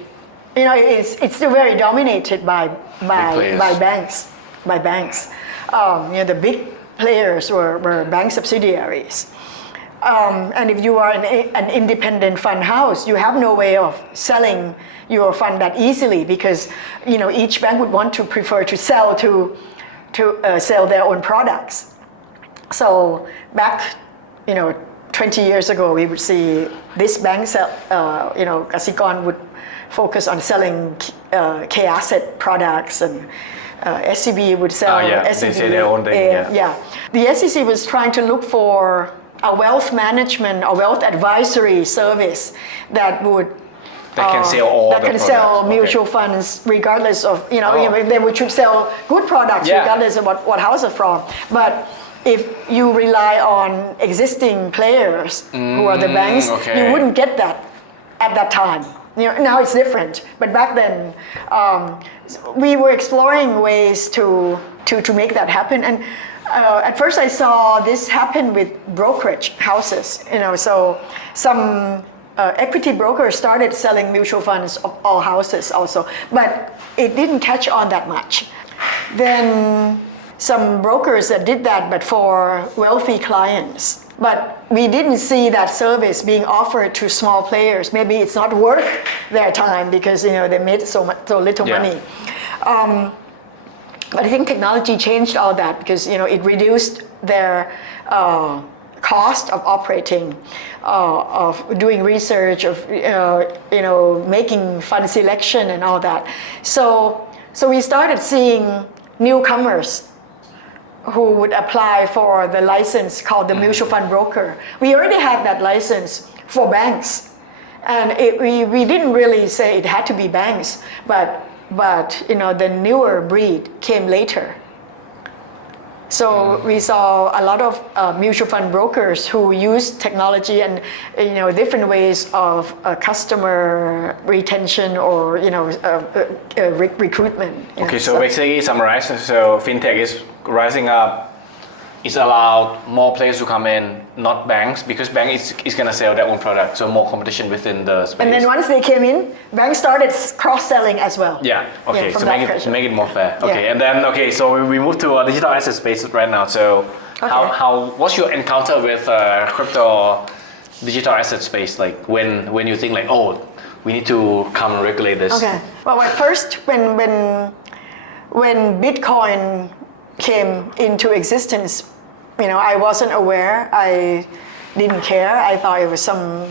it's still very dominated by banks. The big players were bank subsidiaries. And if you are an independent fund house, you have no way of selling your fund that easily because each bank would prefer to sell to sell their own products. So back 20 years ago, we would see this bank sell. Kasikorn would focus on selling K-asset products, and SCB would sell SCB. They say their own thing. The SEC was trying to look for a wealth management or wealth advisory service that can sell all that can sell mutual funds regardless of they should sell good products regardless of what house it's from. But if you rely on existing players who are the banks, you wouldn't get that at that time. Now it's different, but back then we were exploring ways to make that happen. And at first I saw this happen with brokerage houses. So some equity brokers started selling mutual funds of all houses also, but it didn't catch on that much. Then some brokers that did that, but for wealthy clients. But we didn't see that service being offered to small players. Maybe it's not worth their time because they made so little money. But I think technology changed all that because it reduced their cost of operating, of doing research, of making fund selection and all that. So we started seeing newcomers who would apply for the license called the mutual fund broker. We already had that license for banks, and we didn't really say it had to be banks, but the newer breed came later. So we saw a lot of mutual fund brokers who used technology and different ways of customer retention or recruitment. So basically summarize. So fintech is rising up. It's allowed more players to come in, not banks, because bank is going to sell their own product. So more competition within the space. And then once they came in, banks started cross-selling as well. Yeah. Okay. So make it more fair. Okay. Yeah. And then so we move to digital asset space right now. So how what's your encounter with crypto digital asset space? Like when you think like, oh, we need to come and regulate this. Okay. Well, at first, when Bitcoin came into existence, I wasn't aware. I didn't care. I thought it was some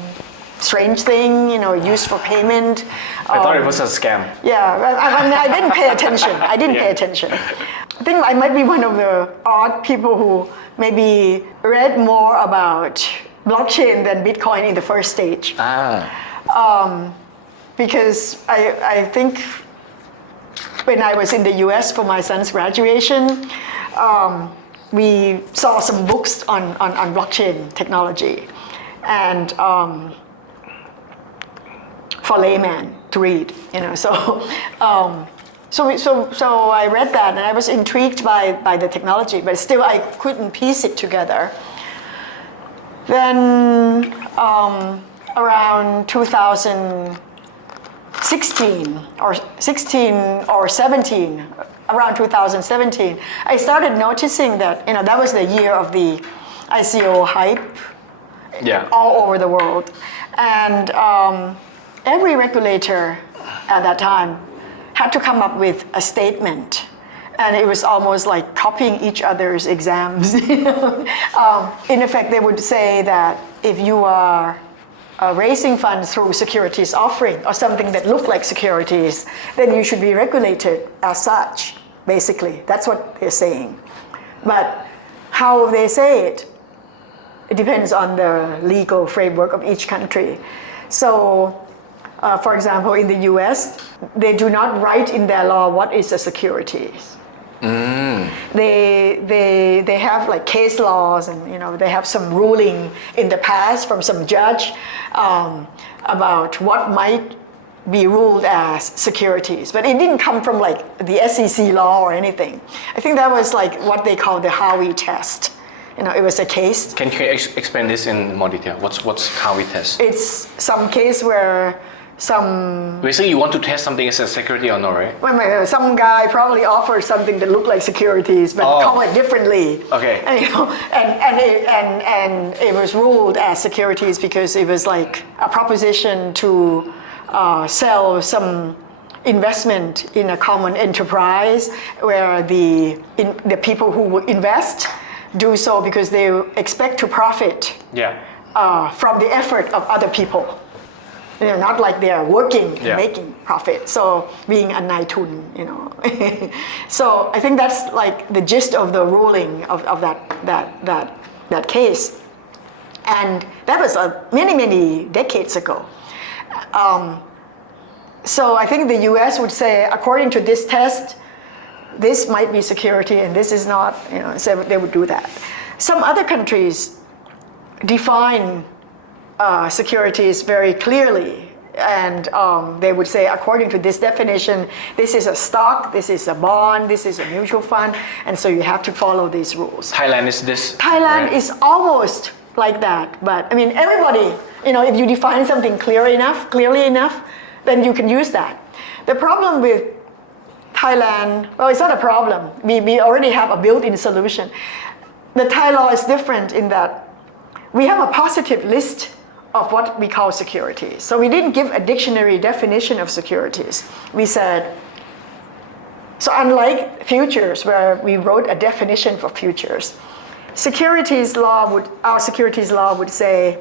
strange thing, used for payment. I thought it was a scam. Yeah, I mean, I didn't pay attention. Pay attention. I think I might be one of the odd people who maybe read more about blockchain than Bitcoin in the first stage. Because I think when I was in the US for my son's graduation, we saw some books on blockchain technology, and for layman to read, So I read that, and I was intrigued by the technology, but still I couldn't piece it together. Then around 2016 or 17, around 2017, I started noticing that that was the year of the ICO hype all over the world, and every regulator at that time had to come up with a statement, and it was almost like copying each other's exams. In effect, they would say that if you are raising funds through securities offering or something that looked like securities, then you should be regulated as such. Basically, that's what they're saying. But how they say it depends on the legal framework of each country. So, for example, in the US, they do not write in their law what is a securities. They have like case laws, and they have some ruling in the past from some judge about what might be ruled as securities, but it didn't come from like the SEC law or anything. I think that was like what they call the Howey test. It was a case. Can you explain this in more detail? What's Howey test? It's some case where basically you want to test something as a security or not, right? Well, some guy probably offered something that looked like securities, but call it differently. Okay. And it was ruled as securities because it was like a proposition to sell some investment in a common enterprise where the people who invest do so because they expect to profit from the effort of other people. Not like they are working and making profit. So being a naitun, So I think that's like the gist of the ruling of that case. And that was many decades ago. So I think the US would say, according to this test, this might be security and this is not, so they would do that. Some other countries define securities very clearly, and they would say, according to this definition, this is a stock, this is a bond, this is a mutual fund, and so you have to follow these rules. Thailand is this? Thailand is almost like that, but I mean, everybody, if you define something clearly enough, then you can use that. The problem with Thailand, well, it's not a problem. We already have a built-in solution. The Thai law is different in that we have a positive list of what we call securities. So we didn't give a dictionary definition of securities. We said, so unlike futures where we wrote a definition for futures, our securities law would say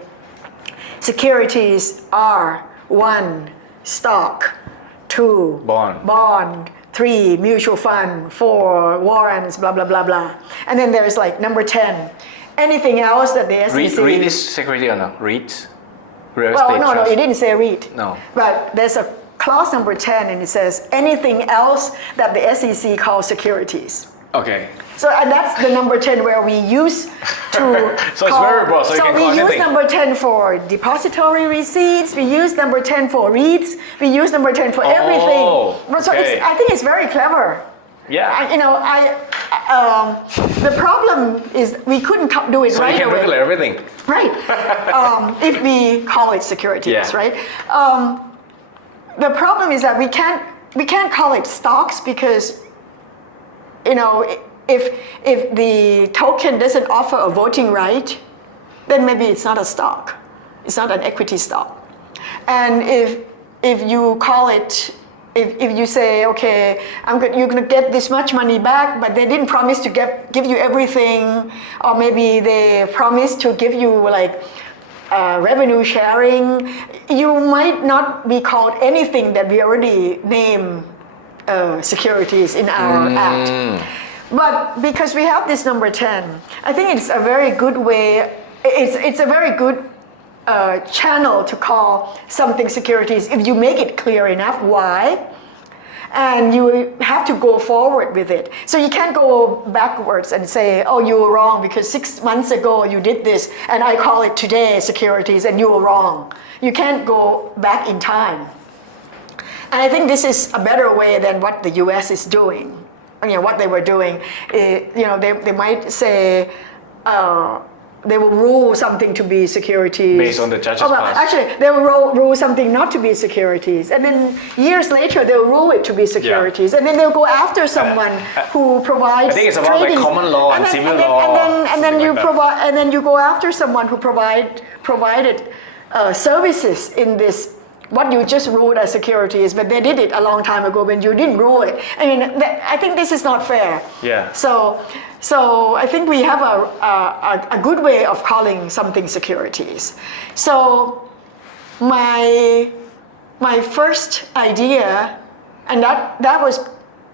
securities are 1, stock, 2, bond, 3, mutual fund, 4, warrants, blah, blah, blah, blah. And then there's like number 10. Anything else that the SEC... REIT is security or not? REIT? Well, no, it didn't say REIT. No. But there's a clause number 10 and it says anything else that the SEC calls securities. Okay. So and that's the number 10 where we use to So it's very broad, so you can call anything. We use number 10 for depository receipts, we use number 10 for REITs, we use number 10 for everything. So I think it's very clever. Yeah. The problem is we couldn't do it right away. So you can regulate everything. Right. If we call it securities, right? The problem is that we can't call it stocks because, if the token doesn't offer a voting right, then maybe it's not a stock. It's not an equity stock. And if you call it, if you say, okay, you're going to get this much money back, but they didn't promise to give you everything, or maybe they promised to give you like revenue sharing, you might not be called anything that we already name securities in our act. But because we have this number 10, I think it's a very good way, it's a very good channel to call something securities if you make it clear enough why, and you have to go forward with it. So you can't go backwards and say, oh, you were wrong because 6 months ago you did this and I call it today securities and you were wrong. You can't go back in time. And I think this is a better way than what the US is doing. What they were doing, they might say, they will rule something to be securities. Based on the judge's past. Actually, they will rule something not to be securities. And then years later, they'll rule it to be securities. And then they'll go after someone who provides I think it's about trading. like common law and civil law. And then you go after someone who provided services in this, what you just ruled as securities, but they did it a long time ago when you didn't rule it. I think this is not fair. Yeah. So I think we have a good way of calling something securities. So my first idea, and that was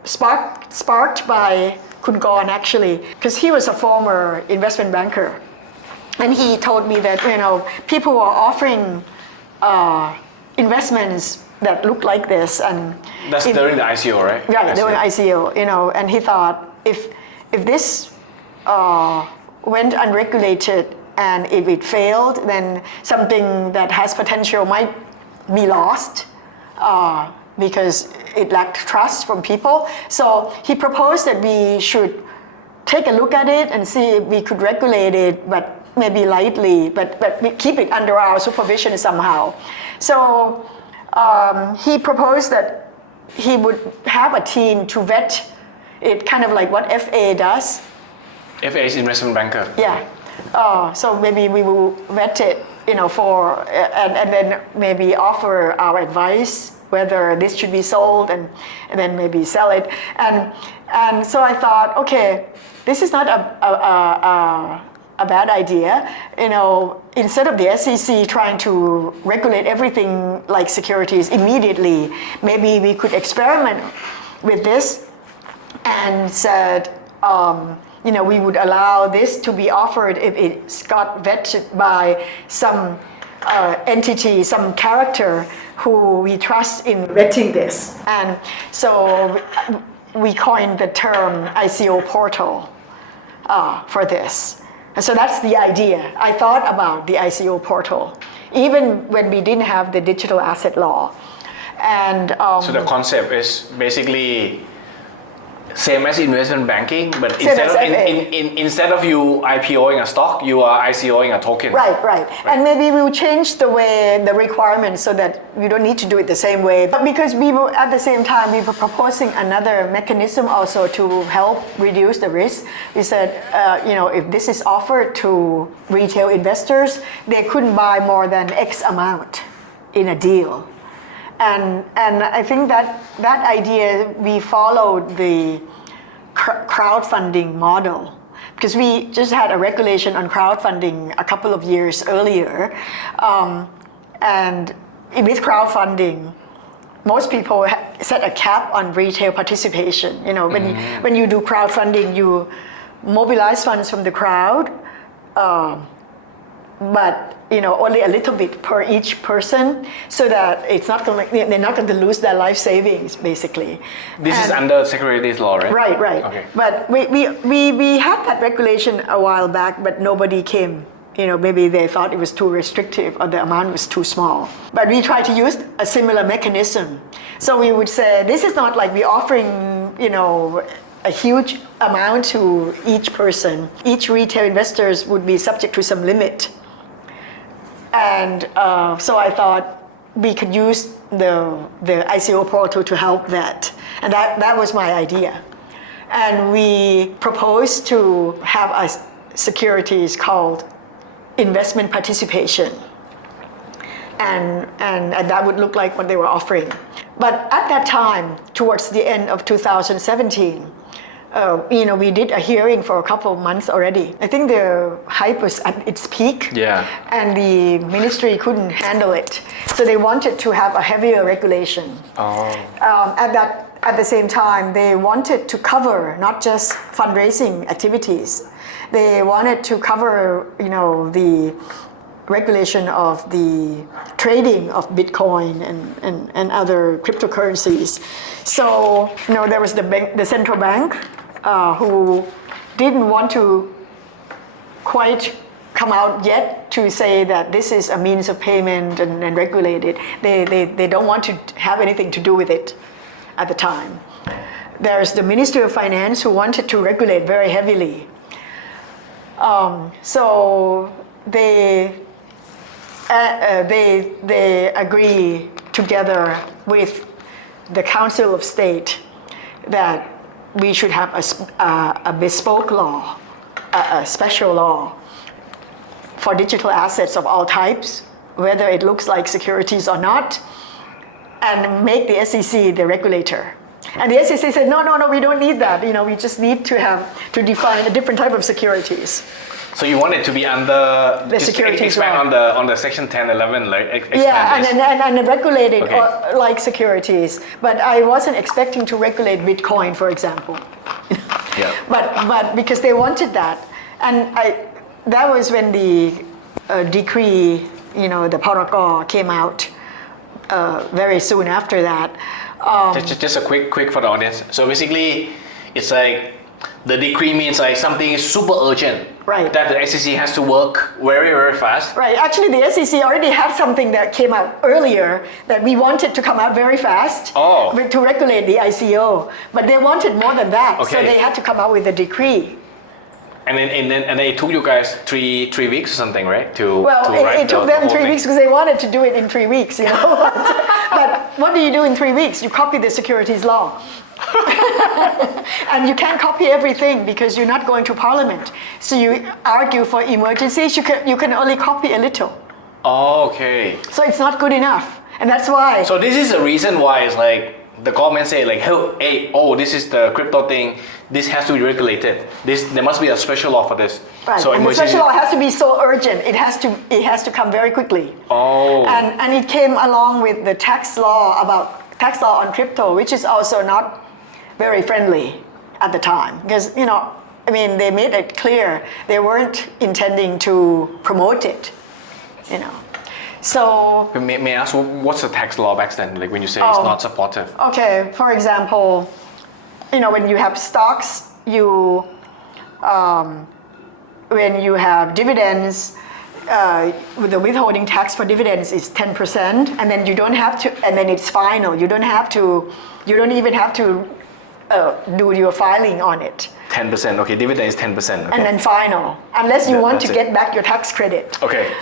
sparked by Khun Gorn actually, because he was a former investment banker, and he told me that people were offering investments that look like this, and that's during the ICO, right? Right, during ICO, and he thought if this went unregulated and if it failed, then something that has potential might be lost because it lacked trust from people. So he proposed that we should take a look at it and see if we could regulate it, but maybe lightly, but keep it under our supervision somehow. So he proposed that he would have a team to vet it, kind of like what FA does. FA is investment banker. Yeah. So maybe we will vet it, and then maybe offer our advice whether this should be sold, and then maybe sell it. And so I thought, okay, this is not a bad idea. Instead of the SEC trying to regulate everything like securities immediately, maybe we could experiment with this and said, we would allow this to be offered if it's got vetted by some entity, some character who we trust in vetting this. And so we coined the term ICO portal for this. And so that's the idea. I thought about the ICO portal, even when we didn't have the digital asset law. And so the concept is basically same as investment banking, but instead of you IPOing a stock, you are ICOing a token. Right. And maybe we'll change the requirements so that you don't need to do it the same way. But because we were, at the same time, we were proposing another mechanism also to help reduce the risk. We said, if this is offered to retail investors, they couldn't buy more than X amount in a deal. And I think that idea, we followed the crowdfunding model, because we just had a regulation on crowdfunding a couple of years earlier. And with crowdfunding, most people set a cap on retail participation. When you do crowdfunding, you mobilize funds from the crowd, but only a little bit per each person, so that they're not going to lose their life savings, basically. This is under securities law, right? Right. Okay. But we had that regulation a while back, but nobody came. Maybe they thought it was too restrictive or the amount was too small. But we tried to use a similar mechanism. So we would say, this is not like we're offering, a huge amount to each person. Each retail investors would be subject to some limit. And so I thought we could use the ICO portal to help that. And that was my idea. And we proposed to have a securities called investment participation. and that would look like what they were offering. But at that time, towards the end of 2017, we did a hearing for a couple of months already. I think the hype was at its peak, and the ministry couldn't handle it. So they wanted to have a heavier regulation. At the same time, they wanted to cover not just fundraising activities. They wanted to cover, the regulation of the trading of Bitcoin and other cryptocurrencies. So, there was the central bank who didn't want to quite come out yet to say that this is a means of payment and regulate it. They don't want to have anything to do with it at the time. There's the Ministry of Finance who wanted to regulate very heavily. So they agree together with the Council of State that we should have a bespoke law, a special law for digital assets of all types, whether it looks like securities or not, and make the SEC the regulator. And the SEC said, no, we don't need that. We just need to define a different type of securities. So you want it to be under the securities law. on the section 10, 11, like expand and regulate it like securities. But I wasn't expecting to regulate Bitcoin, for example. But because they wanted that, and that was when the decree, the Paragraph came out very soon after that. Just a quick for the audience. So basically, it's like the decree means like something is super urgent. Right. That the SEC has to work very, very fast. Right. Actually, the SEC already had something that came out earlier that we wanted to come out very fast to regulate the ICO. But they wanted more than that. So they had to come out with a decree. And then it took you guys three weeks or something, right? It took them 3 weeks because they wanted to do it in 3 weeks, But what do you do in 3 weeks? You copy the securities law. And you can't copy everything because you're not going to Parliament. So you argue for emergencies, you can only copy a little. Oh, okay. So it's not good enough. And that's why. So this is the reason why it's like the government say like, hey, this is the crypto thing. This has to be regulated. There must be a special law for this. Right. So and the special law has to be so urgent. It has to come very quickly. And it came along with the tax law on crypto, which is also not very friendly at the time because they made it clear they weren't intending to promote it. So may I ask what's the tax law back then? Like when you say it's not supportive. Okay, for example, when you have stocks, when you have dividends, the withholding tax for dividends is 10%, and then you don't have to, and then it's final. You don't even have to do your filing on it. 10%, okay, dividend is 10%. Okay. And then final, unless you want to get back your tax credit. Okay.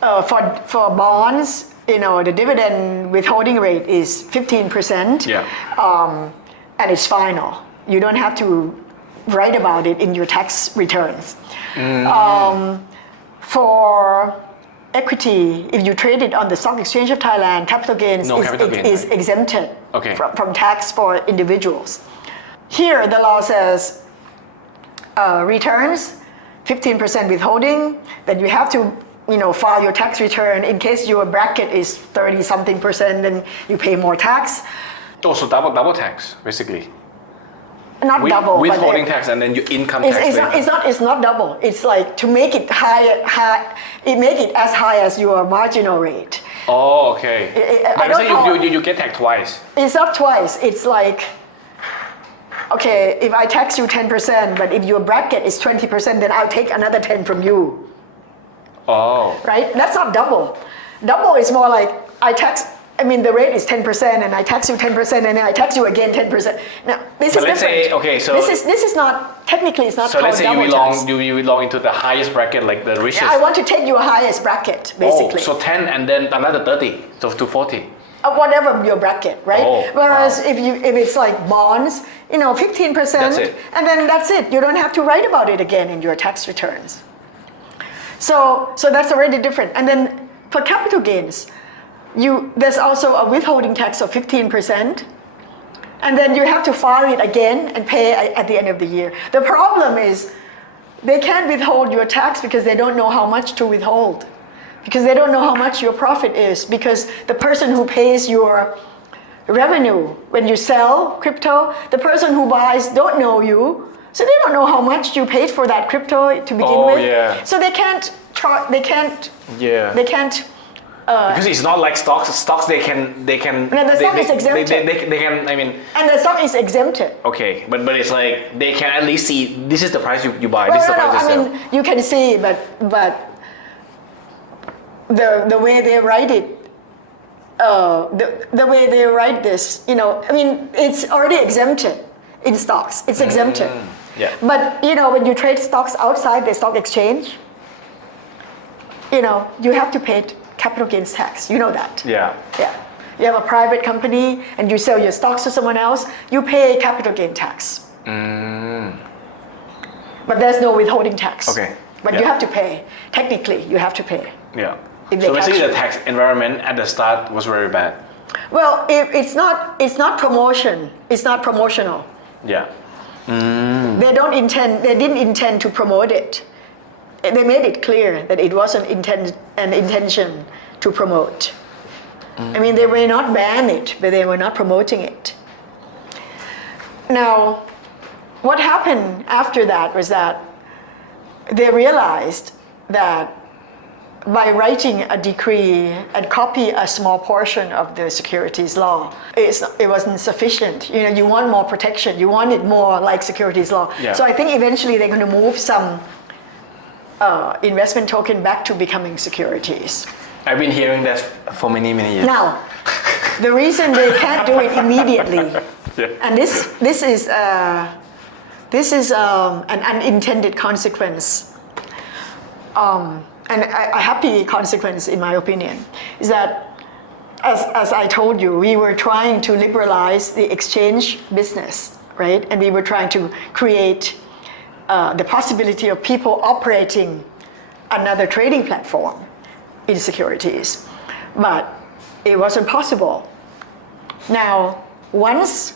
For bonds, the dividend withholding rate is 15%. And it's final. You don't have to write about it in your tax returns. For equity, if you trade it on the stock exchange of Thailand, capital gains is exempted from tax for individuals. Here, the law says returns, 15% withholding, then you have to file your tax return. In case your bracket is 30-something%, then you pay more tax. So double tax, basically. Not double. Withholding tax and then your income tax. It's not double. It's like to make it make it as high as your marginal rate. Oh, okay. You get taxed twice. It's not twice. It's like, okay, if I tax you 10%, but if your bracket is 20%, then I'll take another 10 from you. Oh. Right? That's not double. Double is more like the rate is 10% and I tax you 10% and then I tax you again 10%. Now, this is different. This is not, technically it's not called double tax. So let's say you belong into the highest bracket, like the richest. I want to take your highest bracket, basically. So 10 and then another 30, so to 40. Whatever your bracket, right? Whereas if it's like bonds, 15%, that's it. And then that's it. You don't have to write about it again in your tax returns. So that's already different. And then for capital gains, there's also a withholding tax of 15%, and then you have to file it again and pay at the end of the year. The problem is they can't withhold your tax because they don't know how much to withhold, because they don't know how much your profit is, because the person who pays your revenue when you sell crypto, the person who buys don't know you, so they don't know how much you paid for that crypto to begin with. Yeah. So they can't because it's not like stocks. Stocks they can. No, the stock is exempted. They can. I mean. And the stock is exempted. Okay, but it's like they can at least see this is the price you buy. This is the price you sell. I mean, you can see, but the way they write it, the way they write this, you know, I mean, it's already exempted in stocks. It's exempted. Yeah. But you know, when you trade stocks outside the stock exchange, you know, you have to pay capital gains tax. You know that. Yeah. Yeah. You have a private company and you sell your stocks to someone else, you pay capital gain tax. But there's no withholding tax. Okay. But you have to pay. Technically, you have to pay. Yeah. If So they basically, catch the tax environment at the start was very bad. Well, it's not promotion. It's not promotional. Yeah. They didn't intend to promote it. They made it clear that it wasn't an intention to promote. I mean, they were not ban it, but they were not promoting it. Now, what happened after that was that they realized that by writing a decree and copy a small portion of the securities law, it wasn't sufficient. You know, you want more protection. You want it more like securities law. Yeah. So I think eventually they're going to move some investment token back to becoming securities. I've been hearing that for many years. Now, the reason they can't do it immediately, and this is an unintended consequence, and a happy consequence in my opinion, is that as I told you, we were trying to liberalize the exchange business, right? And we were trying to create the possibility of people operating another trading platform in securities, but it wasn't possible. Now, once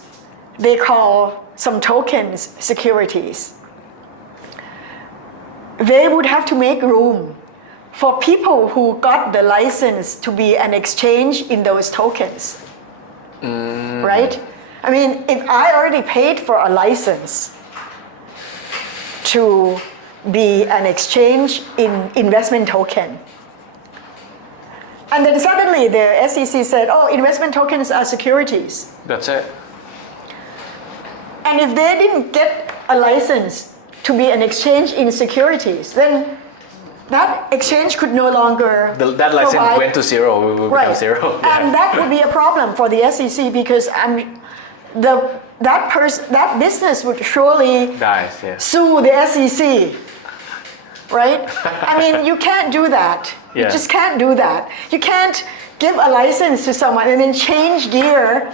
they call some tokens securities, they would have to make room for people who got the license to be an exchange in those tokens, right? I mean, if I already paid for a license to be an exchange in investment token, and then suddenly the SEC said, oh, investment tokens are securities. That's it. And if they didn't get a license to be an exchange in securities, then that exchange could no longer that license provide, went to zero. Will become zero. Yeah. And that would be a problem for the SEC because that business would surely sue the SEC, right? I mean, you can't do that. You just can't do that. You can't give a license to someone and then change gear,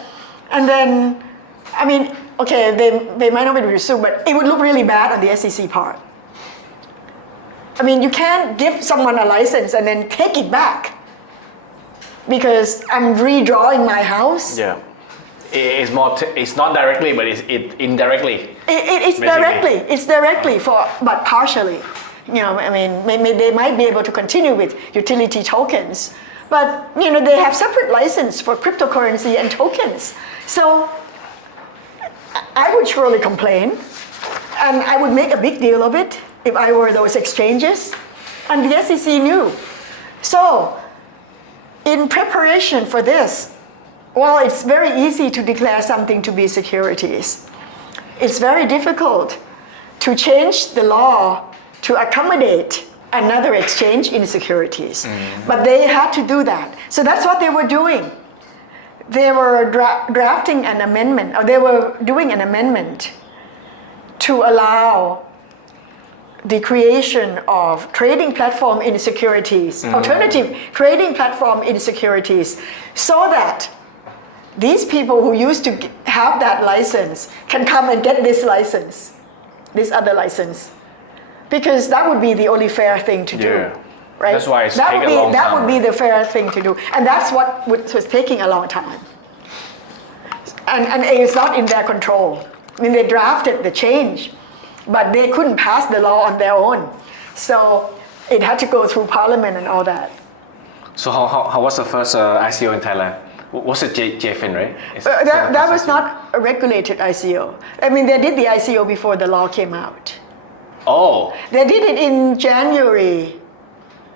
and then, I mean, okay, they might not be able to sue, but it would look really bad on the SEC part. I mean, you can't give someone a license and then take it back because I'm redrawing my house. Yeah. It's more. It's not directly, but it's indirectly. It's directly. It's directly but partially. You know, I mean, maybe they might be able to continue with utility tokens, but you know, they have separate license for cryptocurrency and tokens. So I would surely complain, and I would make a big deal of it if I were those exchanges, and the SEC knew. So, in preparation for this, while it's very easy to declare something to be securities, it's very difficult to change the law to accommodate another exchange in securities. But they had to do that. So that's what they were doing. They were drafting an amendment, or they were doing an amendment to allow the creation of trading platform in securities, alternative trading platform in securities, so that these people who used to have that license can come and get this license, this other license, because that would be the only fair thing to do. right? That's why it's that taken would be, a long that time. would be the fair thing to do, and that's what was taking a long time. And it's not in their control. I mean, they drafted the change, but they couldn't pass the law on their own. So it had to go through parliament and all that. So how was the first ICO in Thailand? Was it JFIN, right? That was not a regulated ICO. I mean, they did the ICO before the law came out. Oh. They did it in January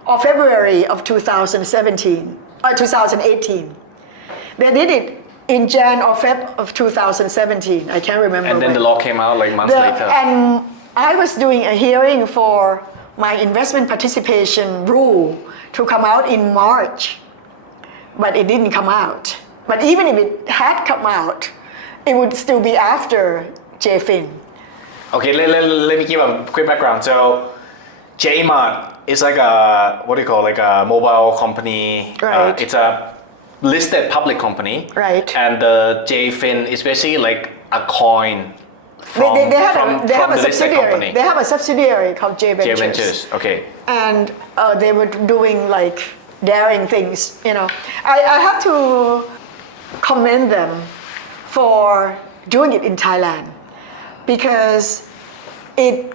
or February of 2017 or 2018. They did it in Jan or Feb of 2017. I can't remember. And then when. the law came out like months later. And I was doing a hearing for my investment participation rule to come out in March, but it didn't come out. But even if it had come out, it would still be after JFIN. Okay, let me give a quick background. So, JMart is like a, what do you call, like a mobile company. Right. It's a listed public company. Right. And the JFIN is basically like a coin from, They have from a the listed subsidiary. company. They have a subsidiary called JVentures. JVentures, okay. And they were doing like daring things, you know. I have to commend them for doing it in Thailand, because it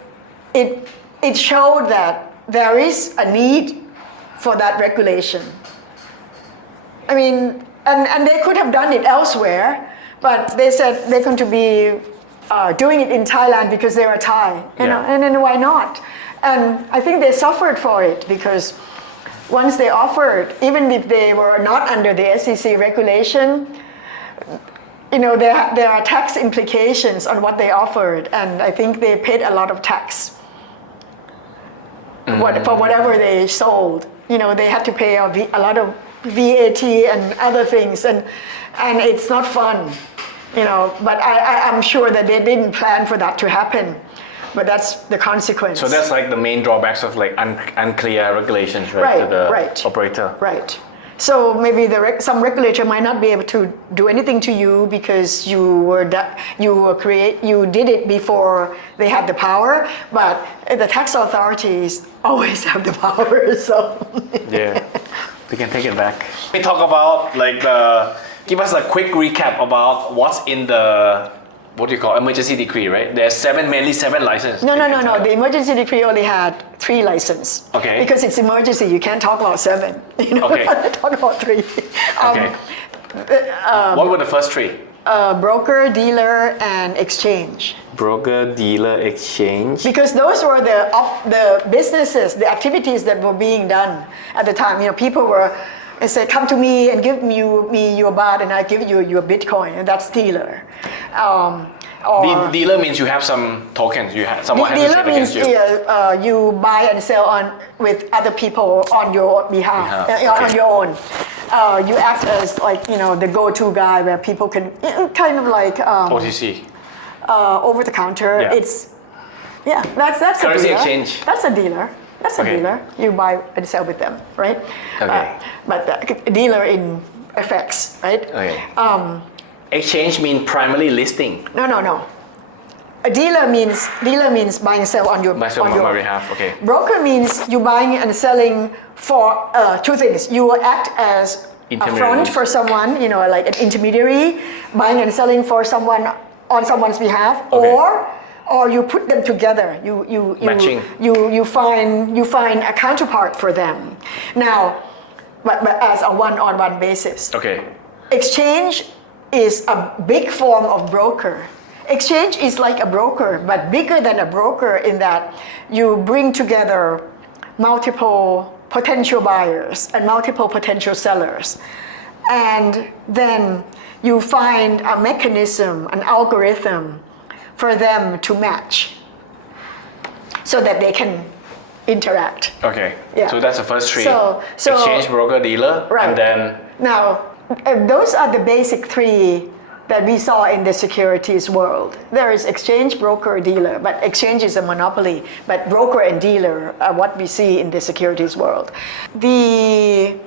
showed that there is a need for that regulation. I mean, and they could have done it elsewhere, but they said they're going to be doing it in Thailand because they're a Thai, you know, and then why not? And I think they suffered for it, because once they offered, even if they were not under the SEC regulation, you know, there are tax implications on what they offered, and I think they paid a lot of tax for whatever they sold. You know, they had to pay a lot of VAT and other things, and it's not fun, you know. But I'm sure that they didn't plan for that to happen, but that's the consequence. So that's like the main drawbacks of like unclear regulations, right? To the operator. Right. So maybe some regulator might not be able to do anything to you because you did it before they had the power, but the tax authorities always have the power. So yeah, we can take it back. We talk about like give us a quick recap about what's in the, what do you call, emergency decree, right? There's mainly seven licenses. No. The emergency decree only had 3 licenses. Okay. Because it's emergency, you can't talk about 7. You know, okay. talk about 3. Okay. What were the first 3? Broker, dealer, and exchange. Broker, dealer, exchange. Because those were the businesses, the activities that were being done at the time. You know, people were, they said, come to me and give me your baht, and I give you your Bitcoin, and that's dealer. Dealer means you have some tokens. You have someone has to trade against you. Dealer means you buy and sell with other people on your behalf. On your own. You act as like, you know, the go-to guy where people can kind of like OTC. Over the counter. Yeah. That's currency a dealer. exchange. That's a dealer. That's a dealer. You buy and sell with them, right? Okay. But a dealer in FX, right? Okay. Exchange means primarily listing. No. A dealer means buying and sell on your behalf. Okay. Broker means you buying and selling for 2 things. You will act as a front for someone, you know, like an intermediary, buying and selling for someone on someone's behalf, or you put them together. Matching. You find a counterpart for them. Now, but as a one-on-one basis. Okay. Exchange is a big form of broker. Exchange is like a broker, but bigger than a broker in that you bring together multiple potential buyers and multiple potential sellers. And then you find a mechanism, an algorithm for them to match so that they can interact. Okay. Yeah. So that's the first 3. So exchange, broker, dealer, right. and then... Now, those are the basic 3 that we saw in the securities world. There is exchange, broker, dealer, but exchange is a monopoly, but broker and dealer are what we see in the securities world. The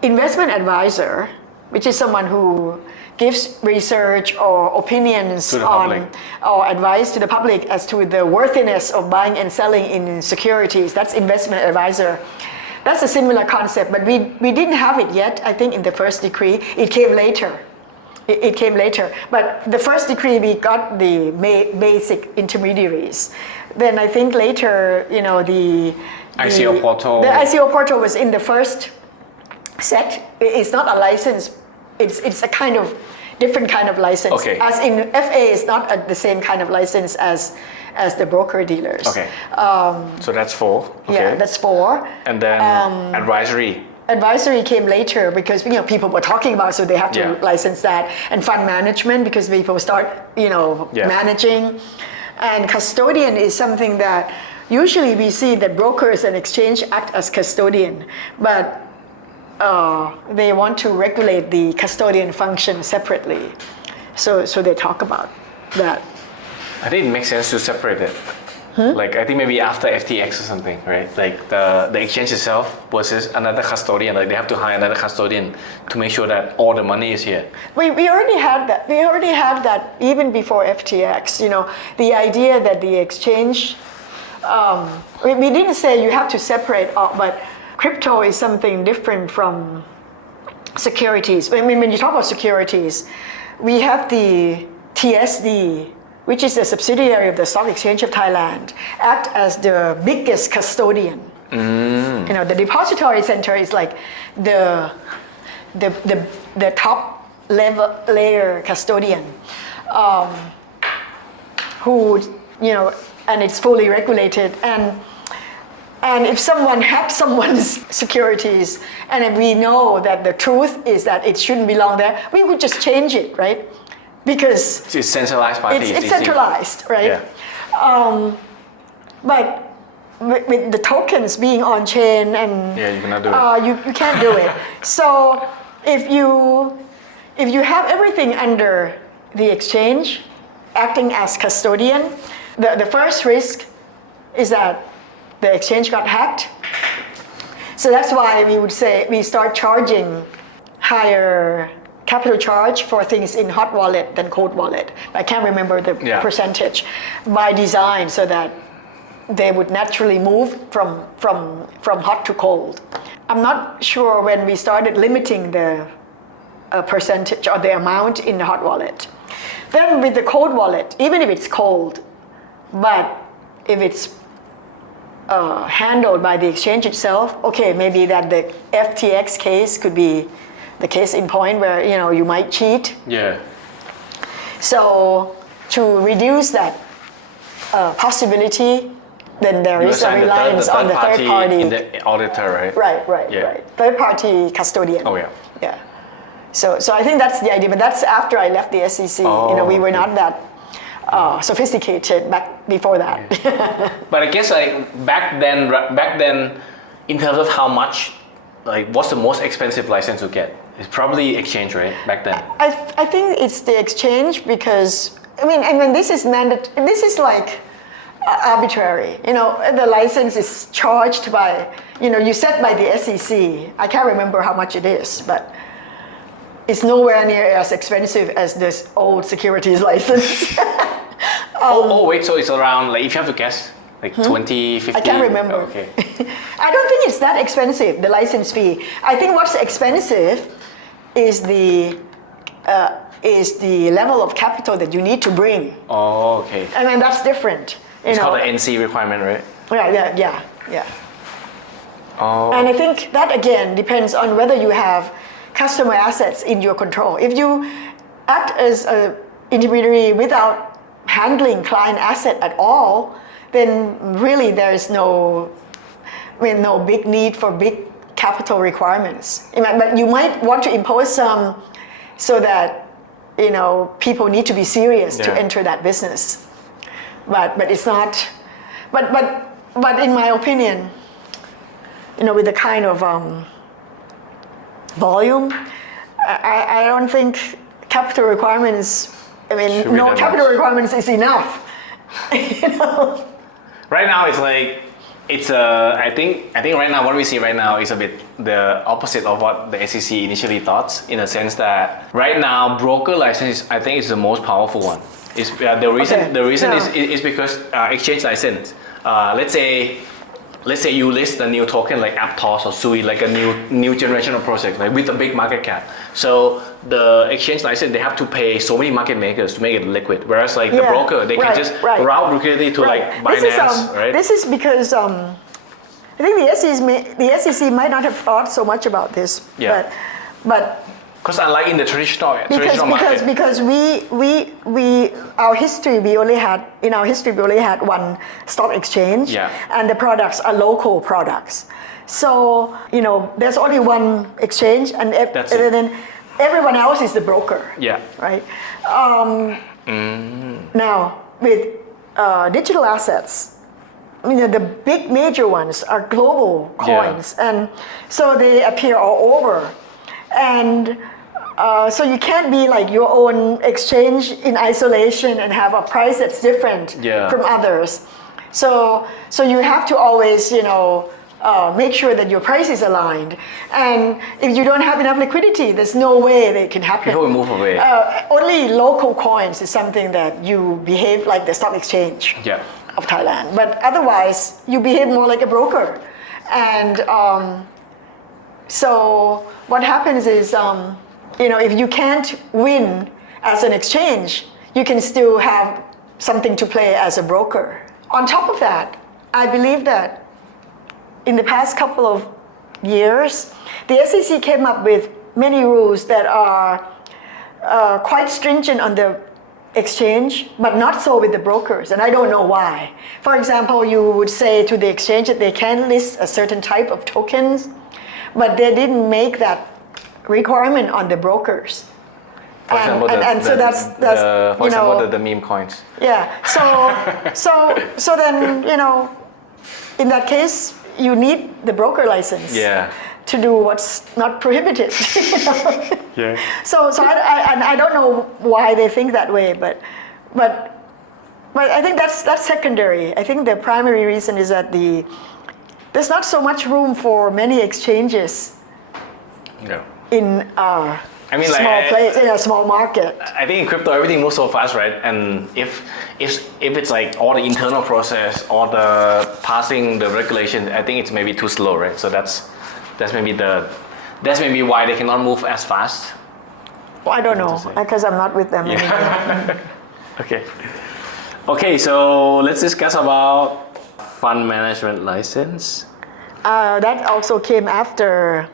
investment advisor which is someone who gives research or opinions To the on public. or advice to the public as to the worthiness of buying and selling in securities. That's investment advisor. That's a similar concept, but we didn't have it yet. I think in the first decree, it came later. It came later. But the first decree, we got the basic intermediaries. Then I think later, the ICO portal. The ICO portal was in the first set. It's not a license. It's a kind of different kind of license. Okay. As in FA is not the same kind of license as the broker dealers. Okay. So that's 4. Okay. Yeah, that's 4. And then advisory. Advisory came later because people were talking about it, so they have to Yeah. license that. And fund management because people start managing. And custodian is something that usually we see that brokers and exchange act as custodian, but they want to regulate the custodian function separately. So they talk about that. I think it makes sense to separate it. Like I think maybe after FTX or something, right? Like the exchange itself versus another custodian. Like they have to hire another custodian to make sure that all the money is here. We already had that. We already had that even before FTX. The idea that the exchange. We didn't say you have to separate out, but crypto is something different from securities. I mean, when you talk about securities, we have the TSD, which is a subsidiary of the Stock Exchange of Thailand, act as the biggest custodian. The depository center is like the top layer custodian, who and it's fully regulated. And if someone hacked someone's securities, and if we know that the truth is that it shouldn't belong there, we would just change it, right? Because It's centralized by it's centralized, right? Yeah. But with the tokens being on chain and Yeah, you cannot do it. you can't do it. So if you have everything under the exchange, acting as custodian, the first risk is that the exchange got hacked. So that's why we would say we start charging higher capital charge for things in hot wallet than cold wallet. I can't remember the percentage by design so that they would naturally move from hot to cold. I'm not sure when we started limiting the percentage or the amount in the hot wallet. Then with the cold wallet, even if it's cold, but if it's handled by the exchange itself, okay, maybe that the FTX case could be the case in point where you might cheat. Yeah. So to reduce that possibility, then there is a reliance on the third party. In the auditor, right? Right. Third party custodian. Oh yeah. Yeah. So I think that's the idea, but that's after I left the SEC. We were not that sophisticated back before that. But I guess back then, in terms of how much, what's the most expensive license to get? It's probably exchange, right? Back then. I think it's the exchange because this is mandatory. This is like arbitrary. The license is charged by you set by the SEC. I can't remember how much it is, but it's nowhere near as expensive as this old securities license. Wait, so it's around, if you have to guess, 20, 50? I can't remember. Okay. I don't think it's that expensive, the license fee. I think what's expensive is the level of capital that you need to bring. Oh, okay. That's different. It's called the NC requirement, right? Yeah. Oh. And I think that again depends on whether you have customer assets in your control. If you act as an intermediary without handling client asset at all, then really there is no big need for big capital requirements. But you might want to impose some so that people need to be serious to enter that business. But it's not. But in my opinion, with the kind of volume, I don't think capital requirements. Capital requirements is enough. Right now it's It's I think right now what we see right now is a bit the opposite of what the SEC initially thought, in a sense that right now broker license I think is the most powerful one. Is the reason is because exchange license. Let's say you list a new token like Aptos or Sui, like a new generation of project, like with a big market cap. So the exchange license, they have to pay so many market makers to make it liquid. Whereas like the broker, they can just route liquidity to like Binance, right? This is because I think the SEC might not have thought so much about this, but because unlike in the traditional market, because our history we only had one stock exchange, and the products are local products. So there's only one exchange, and then everyone else is the broker. Right. Now with digital assets, the big major ones are global coins, and so they appear all over, and so you can't be like your own exchange in isolation and have a price that's different from others. So you have to always make sure that your price is aligned, and if you don't have enough liquidity, there's no way that it can happen. People will move away. Only local coins is something that you behave like the stock exchange of Thailand, but otherwise you behave more like a broker. And so what happens is if you can't win as an exchange, you can still have something to play as a broker. On top of that, I believe that in the past couple of years, the SEC came up with many rules that are quite stringent on the exchange, but not so with the brokers, and I don't know why. For example, you would say to the exchange that they can list a certain type of tokens, but they didn't make that requirement on the brokers. For example, the meme coins. So then in that case you need the broker license to do what's not prohibited. So I don't know why they think that way, but I think that's secondary. I think the primary reason is that there's not so much room for many exchanges in small place, in a small market. I think in crypto everything moves so fast, right? And if it's like all the internal process or the passing the regulation, I think it's maybe too slow, right? So that's maybe why they cannot move as fast. Well, I don't know, because I'm not with them anymore. Okay, so let's discuss about fund management license. That also came after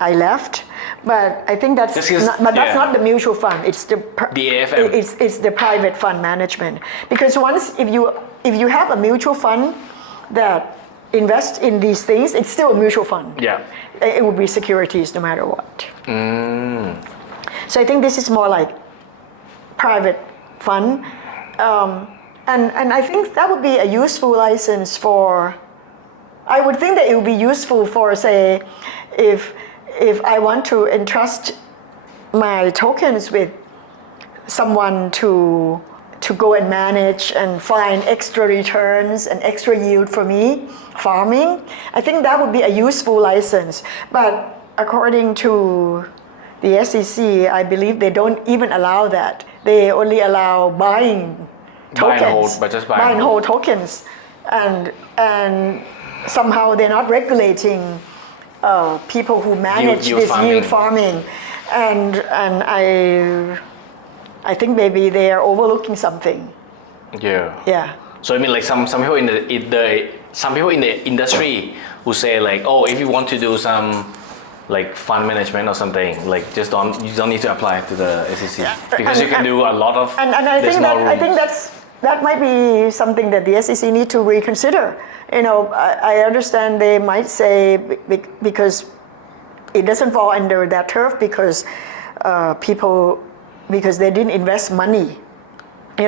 I left, but I think that's not the mutual fund. It's the AFM. It's the private fund management. Because once if you have a mutual fund that invests in these things, it's still a mutual fund. It would be securities no matter what. So I think this is more like private fund, and I think that would be a useful license for. I would think that it would be useful for, say, if I want to entrust my tokens with someone to go and manage and find extra returns and extra yield for me, farming, I think that would be a useful license. But according to the SEC, I believe they don't even allow that. They only allow buying tokens, buy and hold tokens, and somehow they're not regulating people who manage yield farming, and I think maybe they are overlooking something. So I mean, like some people in the industry who say like, oh, if you want to do some like fund management or something, like you don't need to apply to the SEC because you can do a lot of. And I think that might be something that the SEC need to reconsider. I understand they might say because it doesn't fall under that turf because because they didn't invest money. They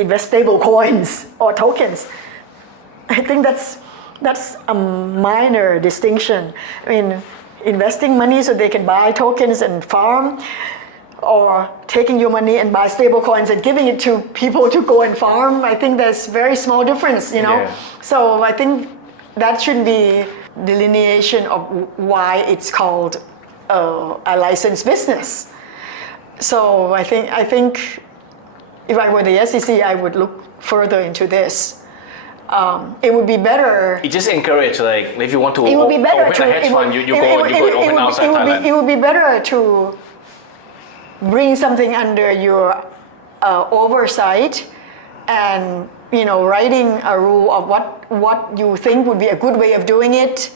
invest stable coins or tokens. I think that's a minor distinction. I mean, investing money so they can buy tokens and farm. or taking your money and buy stable coins and giving it to people to go and farm. I think there's very small difference, you know. Yeah. So I think that should be delineation of why it's called a licensed business. So I think if I were the SEC, I would look further into this. It would be better. It just encourage, like, if you want to It would be better open a hedge fund, you go open outside Thailand. It would be better to bring something under your oversight and, you know, writing a rule of what you think would be a good way of doing it,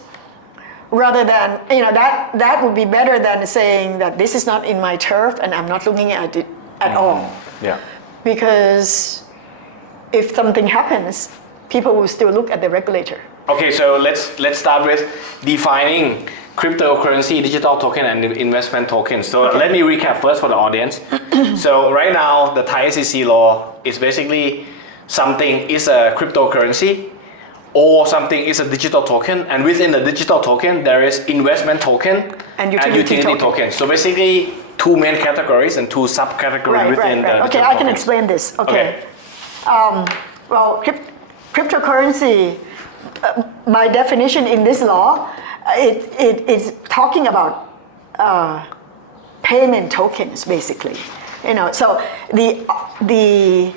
rather than, you know, that would be better than saying that this is not in my turf and I'm not looking at it at all. Yeah. Because if something happens, people will still look at the regulator. Okay, so let's start with defining cryptocurrency, digital token, and investment tokens. So let me recap first for the audience. So right now, the Thai SEC law is basically something is a cryptocurrency or something is a digital token, and within the digital token, there is investment token and utility token. So basically, two main categories and two subcategories within the Okay, I can explain this. Okay. Well, cryptocurrency, by definition in this law, it's talking about payment tokens, basically. You know, so the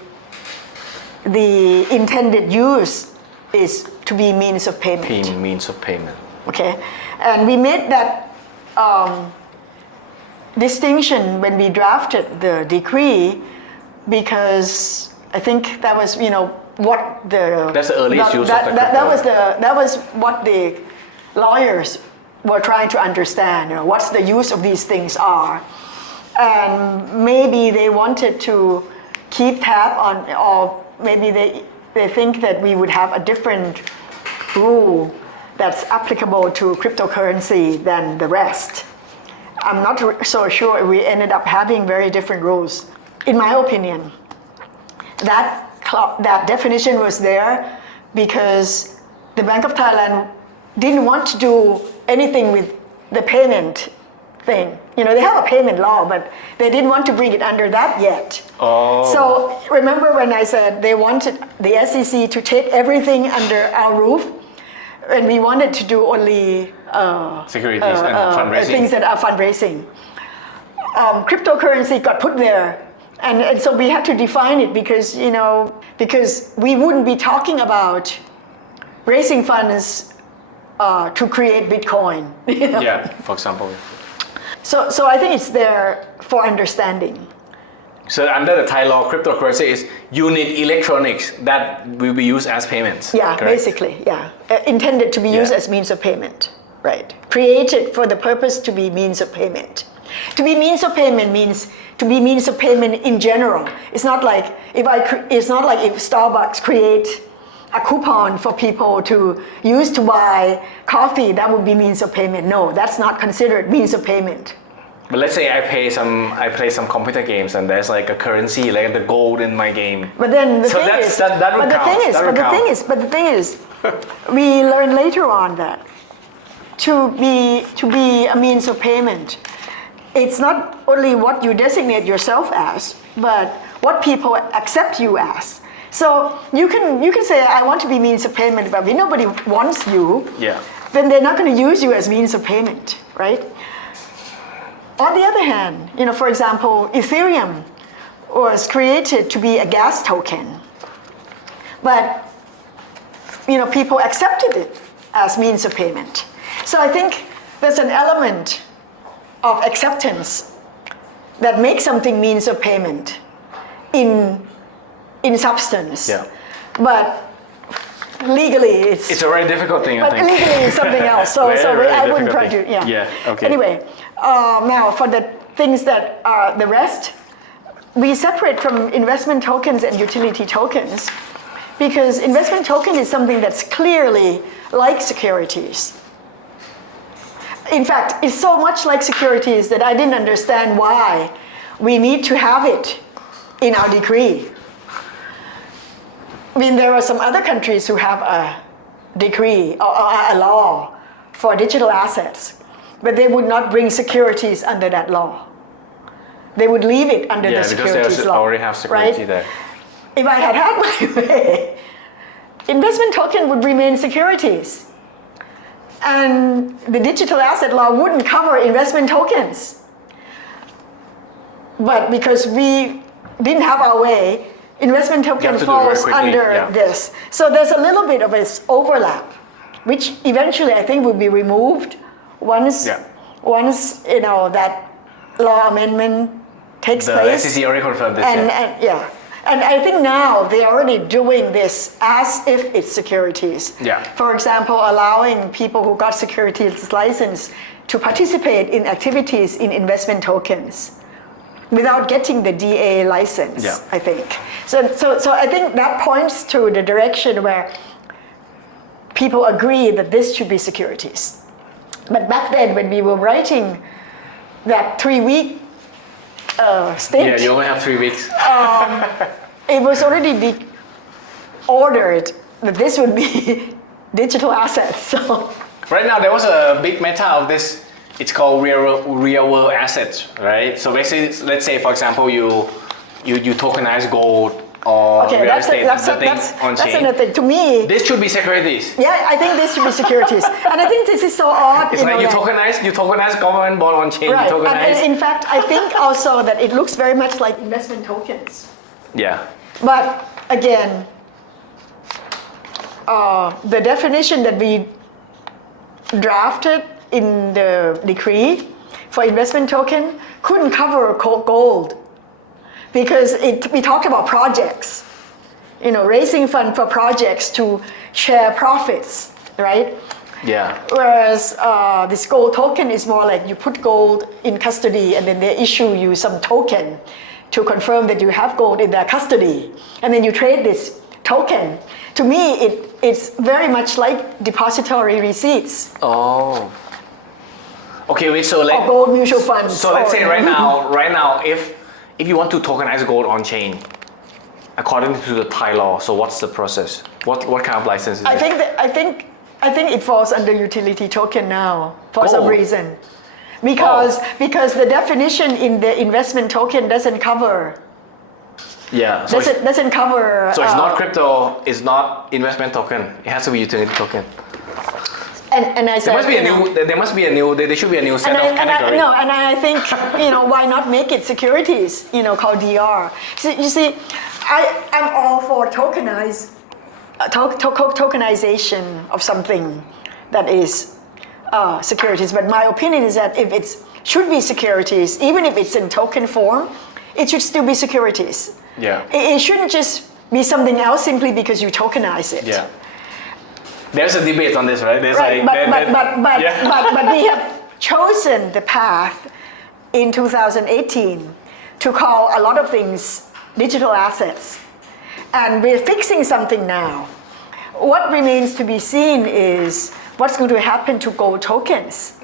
intended use is to be means of payment. Means of payment. Okay, and we made that distinction when we drafted the decree, because I think that was, you know, what the that's the earliest use of the crypto. that was what the lawyers were trying to understand, you know, what's the use of these things are, and maybe they wanted to keep tab on, or maybe they think that we would have a different rule that's applicable to cryptocurrency than the rest. I'm not so sure. We ended up having very different rules. In my opinion, that definition was there because the Bank of Thailand didn't want to do anything with the payment thing. You know, they have a payment law, but they didn't want to bring it under that yet. Oh. So remember when I said they wanted the SEC to take everything under our roof, and we wanted to do only securities and fundraising. Things that are fundraising. Cryptocurrency got put there. And so we had to define it because, you know, because we wouldn't be talking about raising funds to create Bitcoin. You know? Yeah, for example. So I think it's there for understanding. So under the Thai law, cryptocurrency is you need electronics that will be used as payments. Yeah, correct? basically, yeah. Intended to be used as means of payment, right? Created for the purpose to be means of payment. To be means of payment means to be means of payment in general. It's not like if Starbucks create a coupon for people to use to buy coffee, that would be means of payment. No, that's not considered means of payment. But let's say I play some computer games and there's like a currency, like the gold in my game. But then the thing is, we learned later on that to be a means of payment, it's not only what you designate yourself as, but what people accept you as. So you can say, I want to be means of payment, but if nobody wants you, then they're not going to use you as means of payment, right? On the other hand, you know, for example, Ethereum was created to be a gas token, but you know, people accepted it as means of payment. So I think there's an element of acceptance that makes something means of payment in substance. Yeah. But legally it's a very difficult thing, I think. But legally it's something else. So I wouldn't try to, okay. Anyway, now for the things that are the rest, we separate from investment tokens and utility tokens because investment token is something that's clearly like securities. In fact, it's so much like securities that I didn't understand why we need to have it in our decree. I mean, there are some other countries who have a decree or a law for digital assets, but they would not bring securities under that law. They would leave it under the securities because they law. already have security right? there. If I had had my way, investment token would remain securities. And the digital asset law wouldn't cover investment tokens. But because we didn't have our way, investment token falls under this. So there's a little bit of this overlap, which eventually I think will be removed once that law amendment takes place. The SEC already confirmed this. And I think now they're already doing this as if it's securities. Yeah. For example, allowing people who got securities license to participate in activities in investment tokens without getting the DA license, I think. So I think that points to the direction where people agree that this should be securities. But back then, when we were writing that 3-week stint, yeah, you only have 3 weeks. it was already ordered that this would be digital assets. So right now, there was a big meta of this. It's called real world assets, right? So basically, let's say, for example, you tokenize gold or real estate, that's another thing. To me, this should be securities. Yeah, I think this should be securities. And I think this is so odd. It's like you tokenize government bond on chain. Right. You tokenize. And in fact, I think also that it looks very much like investment tokens. Yeah. But again, the definition that we drafted in the decree for investment token couldn't cover gold because we talked about projects, raising fund for projects to share profits, right? Yeah. Whereas this gold token is more like you put gold in custody and then they issue you some token to confirm that you have gold in their custody, and then you trade this token. To me, it's very much like depository receipts. Oh. Okay, wait. So or gold mutual funds. So let's say right now, if you want to tokenize gold on chain, according to the Thai law, so what's the process? What kind of license is it? I think it falls under utility token now for some reason, because the definition in the investment token doesn't cover. Yeah. So doesn't cover. So it's not crypto. It's not investment token. It has to be utility token. And I said, there should be a new set of category. And I think, why not make it securities, called DR. So you see, I'm all for tokenization of something that is securities. But my opinion is that if it should be securities, even if it's in token form, it should still be securities. Yeah. It shouldn't just be something else simply because you tokenize it. Yeah. There's a debate on this, right? But we have chosen the path in 2018 to call a lot of things digital assets. And we're fixing something now. What remains to be seen is what's going to happen to gold tokens.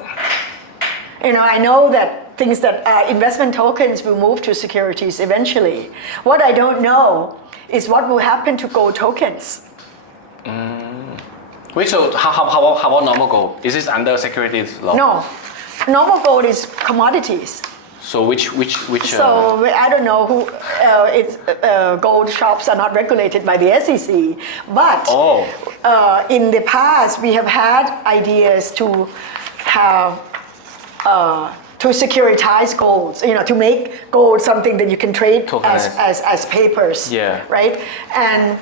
I know that things that are investment tokens will move to securities eventually. What I don't know is what will happen to gold tokens. Wait, so how about normal gold? Is this under securities law? No, normal gold is commodities. So which? So I don't know who. Gold shops are not regulated by the SEC, but in the past we have had ideas to have to securitize gold. To make gold something that you can trade as papers. Yeah. Right. And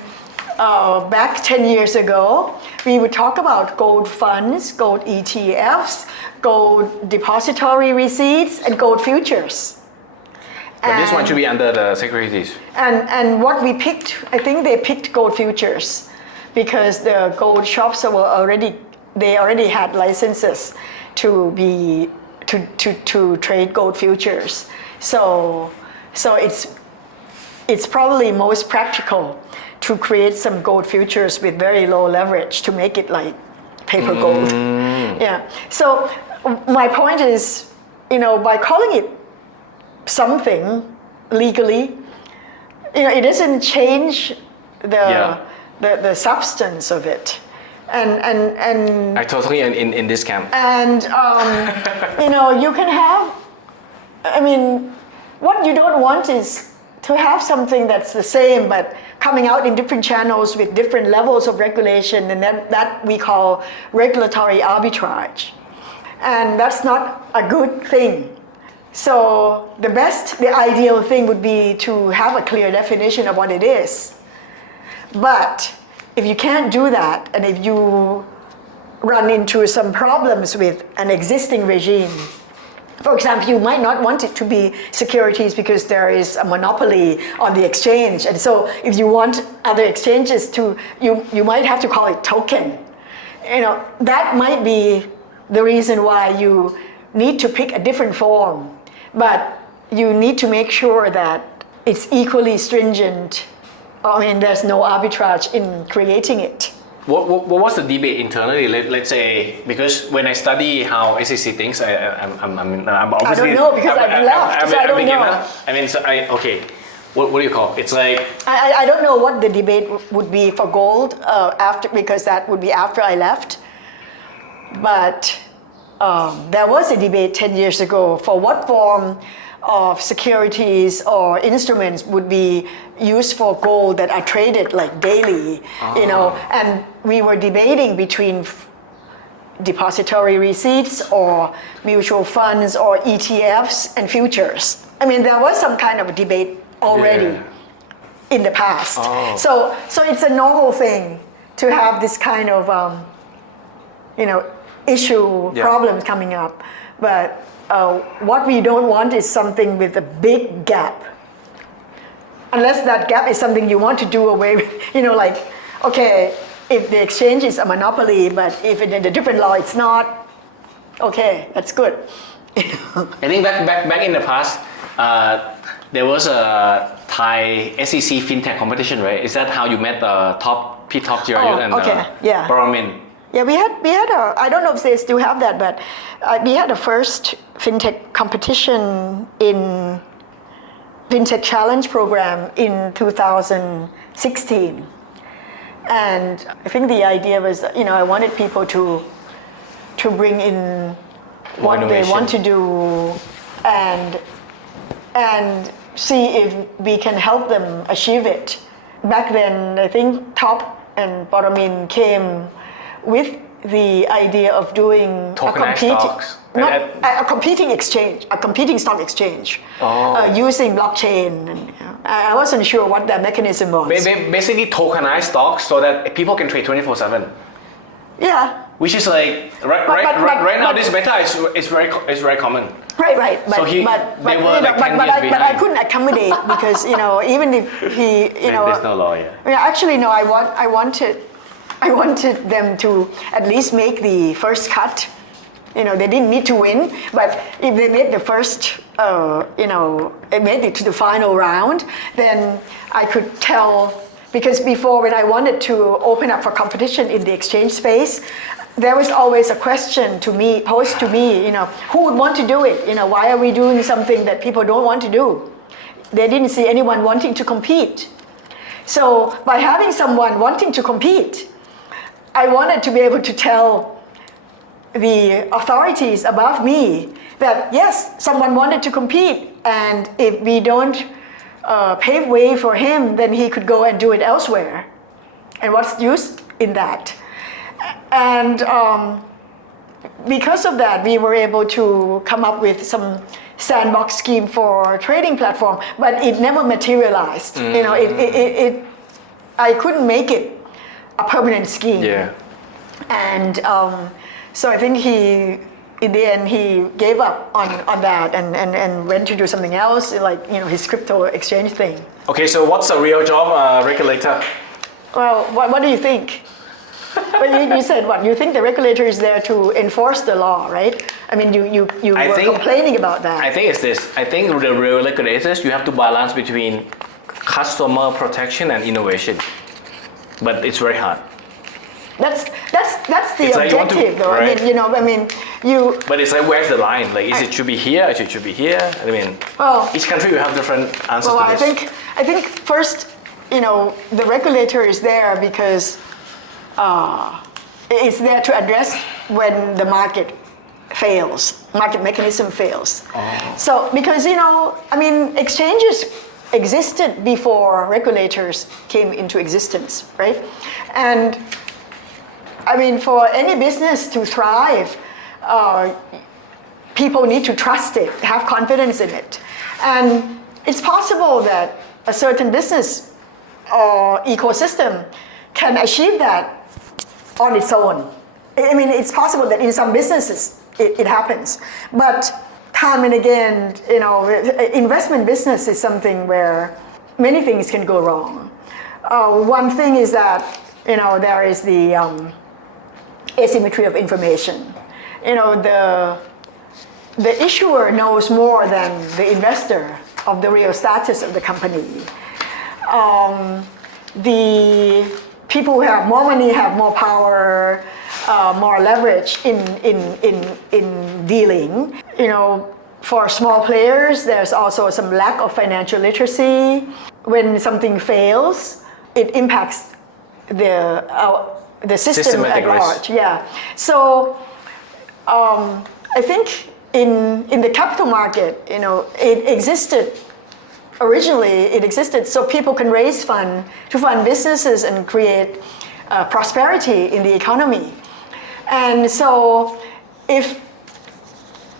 back 10 years ago, we would talk about gold funds, gold ETFs, gold depository receipts, and gold futures. But this one should be under the securities. And what we picked, I think they picked gold futures because the gold shops they already had licenses to trade gold futures. So it's probably most practical to create some gold futures with very low leverage to make it like paper gold. Yeah. So my point is, by calling it something legally, it doesn't change the substance of it. And I totally in this camp. And you can have, what you don't want is to have something that's the same but coming out in different channels with different levels of regulation, and that we call regulatory arbitrage. And that's not a good thing. So the ideal thing would be to have a clear definition of what it is. But if you can't do that, and if you run into some problems with an existing regime, for example, you might not want it to be securities because there is a monopoly on the exchange. And so if you want other exchanges to, you might have to call it token. That might be the reason why you need to pick a different form. But you need to make sure that it's equally stringent. There's no arbitrage in creating it. What was the debate internally? Let's say, because when I study how SEC thinks, I'm obviously... I don't know because I've left, so I don't know. Okay, what do you call it? It's like... I don't know what the debate would be for gold because that would be after I left. But there was a debate 10 years ago for what form of securities or instruments would be used for gold that are traded like daily, and we were debating between depository receipts or mutual funds or ETFs and futures. There was some kind of a debate already in the past. So it's a normal thing to have this kind of problems coming up. But what we don't want is something with a big gap. Unless that gap is something you want to do away with, okay, if the exchange is a monopoly, but if in a different law it's not, okay, that's good. I think back in the past, there was a Thai SEC fintech competition, right? Is that how you met the Top Jirayut and Baramin? Yeah, we had I don't know if they still have that, but we had a first fintech competition in fintech challenge program in 2016. And I think the idea was, I wanted people to bring in what they want to do and see if we can help them achieve it. Back then, I think Top and Baramin came with the idea of doing a competing exchange, a competing stock exchange, using blockchain. And, I wasn't sure what that mechanism was. Basically tokenized stocks so that people can trade 24/7. Yeah. Which is like right now this meta is very common. Right. But I couldn't accommodate because even if he there's no law yet. Actually no, I wanted them to at least make the first cut. They didn't need to win, but if they made the first, made it to the final round, then I could tell, because before when I wanted to open up for competition in the exchange space, there was always a question posed to me, who would want to do it? Why are we doing something that people don't want to do? They didn't see anyone wanting to compete. So by having someone wanting to compete, I wanted to be able to tell the authorities above me that yes, someone wanted to compete, and if we don't pave way for him, then he could go and do it elsewhere. And what's the use in that? And because of that, we were able to come up with some sandbox scheme for trading platform, but it never materialized. I couldn't make it a permanent scheme. Yeah. And so I think in the end, he gave up on that and went to do something else, like his crypto exchange thing. Okay, so what's a real job, regulator? Well, what do you think? Well, you said what? You think the regulator is there to enforce the law, right? You were complaining about that. I think it's this. I think the regulators, you have to balance between customer protection and innovation, but it's very hard. That's the objective, though. Right? But it's like, where's the line? Like, it should be here? It should be here? Each country will have different answers to this. I think first, the regulator is there because it's there to address when the market fails, market mechanism fails. So because exchanges existed before regulators came into existence, right? And for any business to thrive, people need to trust it, have confidence in it. And it's possible that a certain business or ecosystem can achieve that on its own. It's possible that in some businesses it happens. But time and again, investment business is something where many things can go wrong. One thing is that, there is the asymmetry of information. The issuer knows more than the investor of the real status of the company. The people who have more money have more power, more leverage in dealing. For small players, there's also some lack of financial literacy. When something fails, it impacts the system at large. Yeah. So I think in the capital market, it existed. Originally, it existed so people can raise funds to fund businesses and create prosperity in the economy. And so if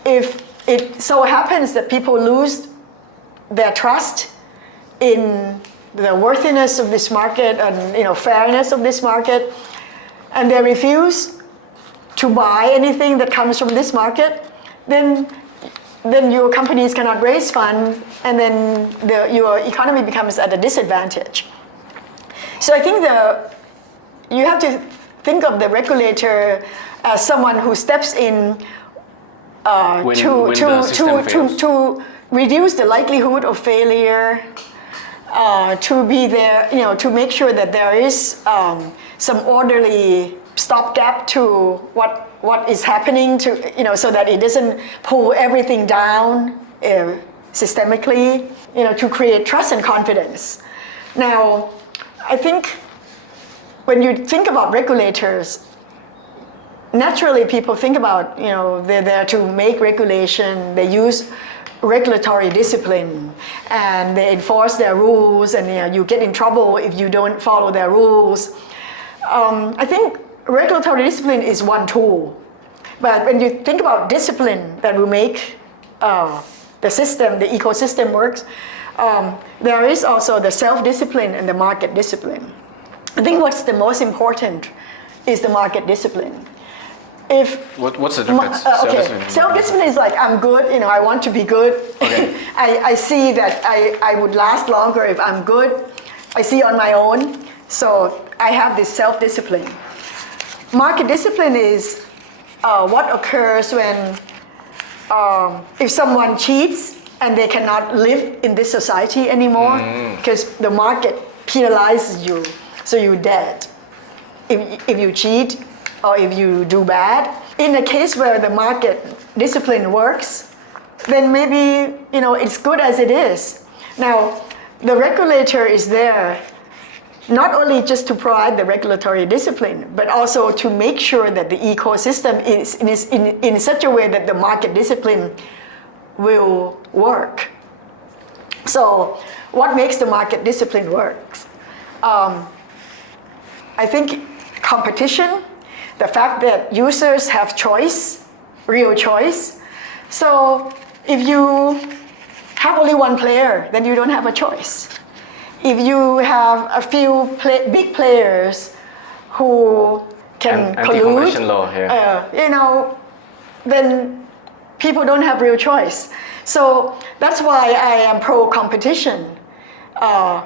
it so happens that people lose their trust in the worthiness of this market and fairness of this market, and they refuse to buy anything that comes from this market, then your companies cannot raise funds, and then your economy becomes at a disadvantage. So I think you have to think of the regulator as someone who steps in to reduce the likelihood of failure, to be there, to make sure that there is some orderly stopgap to what is happening, so that it doesn't pull everything down systemically, to create trust and confidence. Now, I think when you think about regulators, naturally people think about, they're there to make regulation, they use regulatory discipline, and they enforce their rules, and you get in trouble if you don't follow their rules. I think regulatory discipline is one tool, but when you think about discipline that will make the system, the ecosystem works, there is also the self-discipline and the market discipline. I think what's the most important is the market discipline. What's the difference? Self-discipline is like, I'm good, I want to be good. Okay. I see that I would last longer if I'm good. I see on my own, so I have this self-discipline. Market discipline is what occurs when if someone cheats and they cannot live in this society anymore because the market penalizes you, so you're dead. If you cheat or if you do bad, in a case where the market discipline works, then maybe it's good as it is. Now, the regulator is there not only just to provide the regulatory discipline, but also to make sure that the ecosystem is in such a way that the market discipline will work. So what makes the market discipline work? I think competition, the fact that users have choice, real choice. So if you have only one player, then you don't have a choice. If you have a few big players who can collude, then people don't have real choice. So that's why I am pro-competition,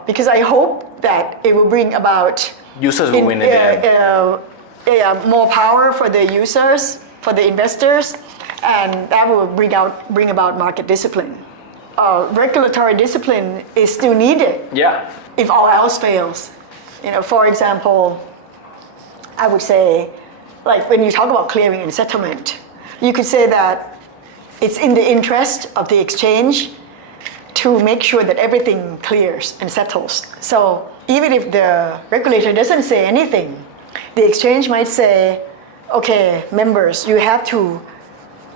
because I hope that it will bring about users will win in the end. More power for the users, for the investors, and that will bring about market discipline. Regulatory discipline is still needed. Yeah. If all else fails, for example, I would say, like when you talk about clearing and settlement, you could say that it's in the interest of the exchange to make sure that everything clears and settles. So even if the regulator doesn't say anything, the exchange might say, okay, members, you have to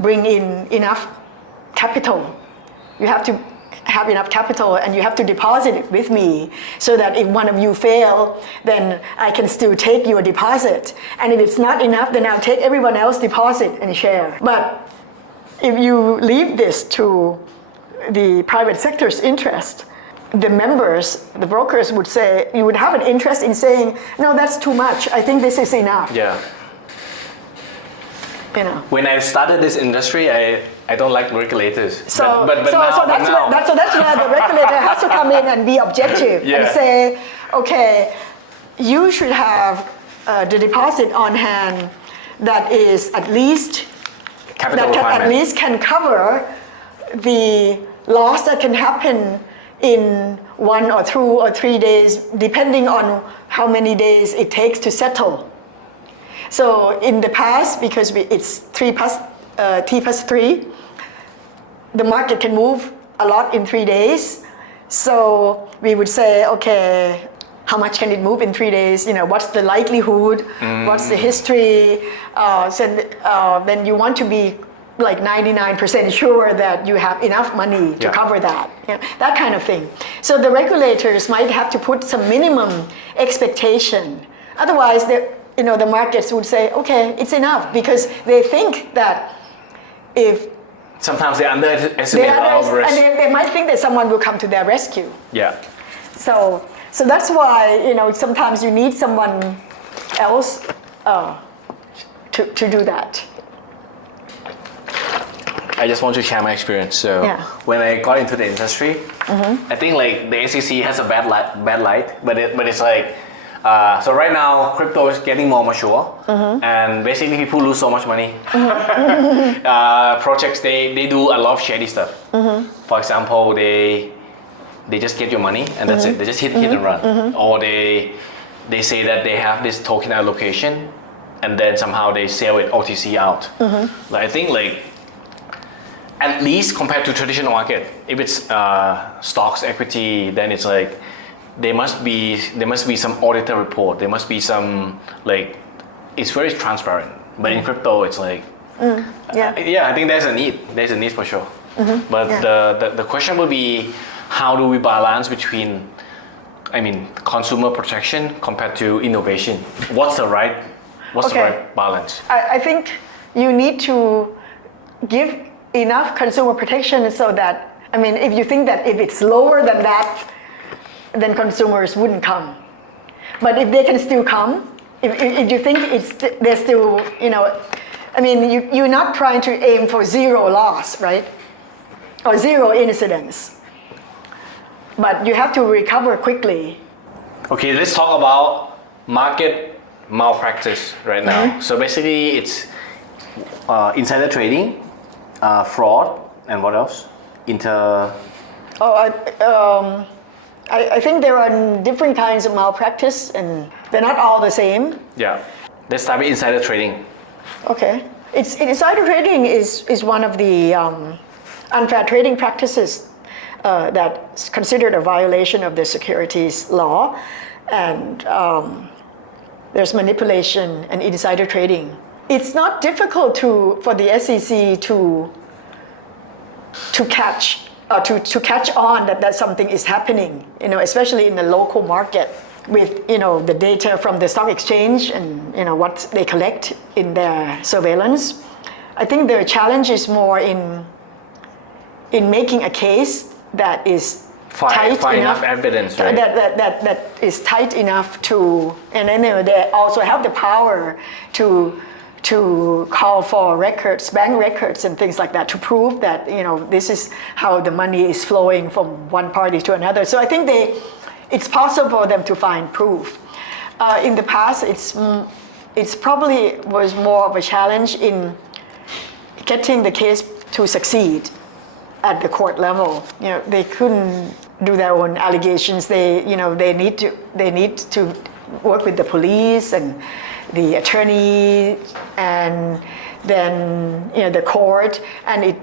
bring in enough capital. You have to have enough capital and you have to deposit it with me so that if one of you fail, then I can still take your deposit. And if it's not enough, then I'll take everyone else's deposit and share. But if you leave this to the private sector's interest, the members, the brokers would say, you would have an interest in saying, no, that's too much. I think this is enough. Yeah. You know. When I started this industry, I don't like regulators. So that's where the regulator has to come in and be objective and say, okay, you should have the deposit on hand that is at least can cover the loss that can happen in 1 or 2 or 3 days, depending on how many days it takes to settle. So in the past, because it's T plus 3, the market can move a lot in 3 days. So we would say, okay, how much can it move in 3 days? You know, what's the likelihood? What's the history? Then you want to be like 99% sure that you have enough money to cover that. You know, that kind of thing. So the regulators might have to put some minimum expectation. Otherwise, the markets would say, okay, it's enough, because they think that if sometimes they underestimate our risk. And they might think that someone will come to their rescue. Yeah. So that's why, sometimes you need someone else to do that. I just want to share my experience. So when I got into the industry, I think like the SEC has a bad light, but it's like, so right now crypto is getting more mature, and basically people lose so much money. Projects they do a lot of shady stuff. For example, they just get your money and that's it. They just hit and run, or they say that they have this token allocation, and then somehow they sell it OTC out. Like, I think like, at least compared to traditional market, if it's stocks, equity, then it's like there must be some auditor report. There must be some, like, it's very transparent. But in crypto, it's like, I think there's a need. There's a need for sure. But the question would be, how do we balance between, consumer protection compared to innovation? What's the right balance? I think you need to give enough consumer protection so that, if you think that if it's lower than that, then consumers wouldn't come. But if they can still come, if you think they're still, you're not trying to aim for zero loss, right? Or zero incidents. But you have to recover quickly. Okay, let's talk about market malpractice right now. So basically it's insider trading, fraud, and what else? I think there are different kinds of malpractice, and they're not all the same. Yeah. Let's start with insider trading. Okay. Insider trading is one of the unfair trading practices that's considered a violation of the securities law, and there's manipulation and insider trading. It's not difficult for the SEC to catch on that something is happening, especially in the local market with, the data from the stock exchange and, what they collect in their surveillance. I think the challenge is more in making a case that is tight enough evidence, right? that is tight enough to, and then they also have the power to call for records, bank records and things like that to prove that, this is how the money is flowing from one party to another. So I think it's possible for them to find proof. In the past, it's probably was more of a challenge in getting the case to succeed at the court level. They couldn't do their own allegations. They need to work with the police and the attorney, and then the court, and it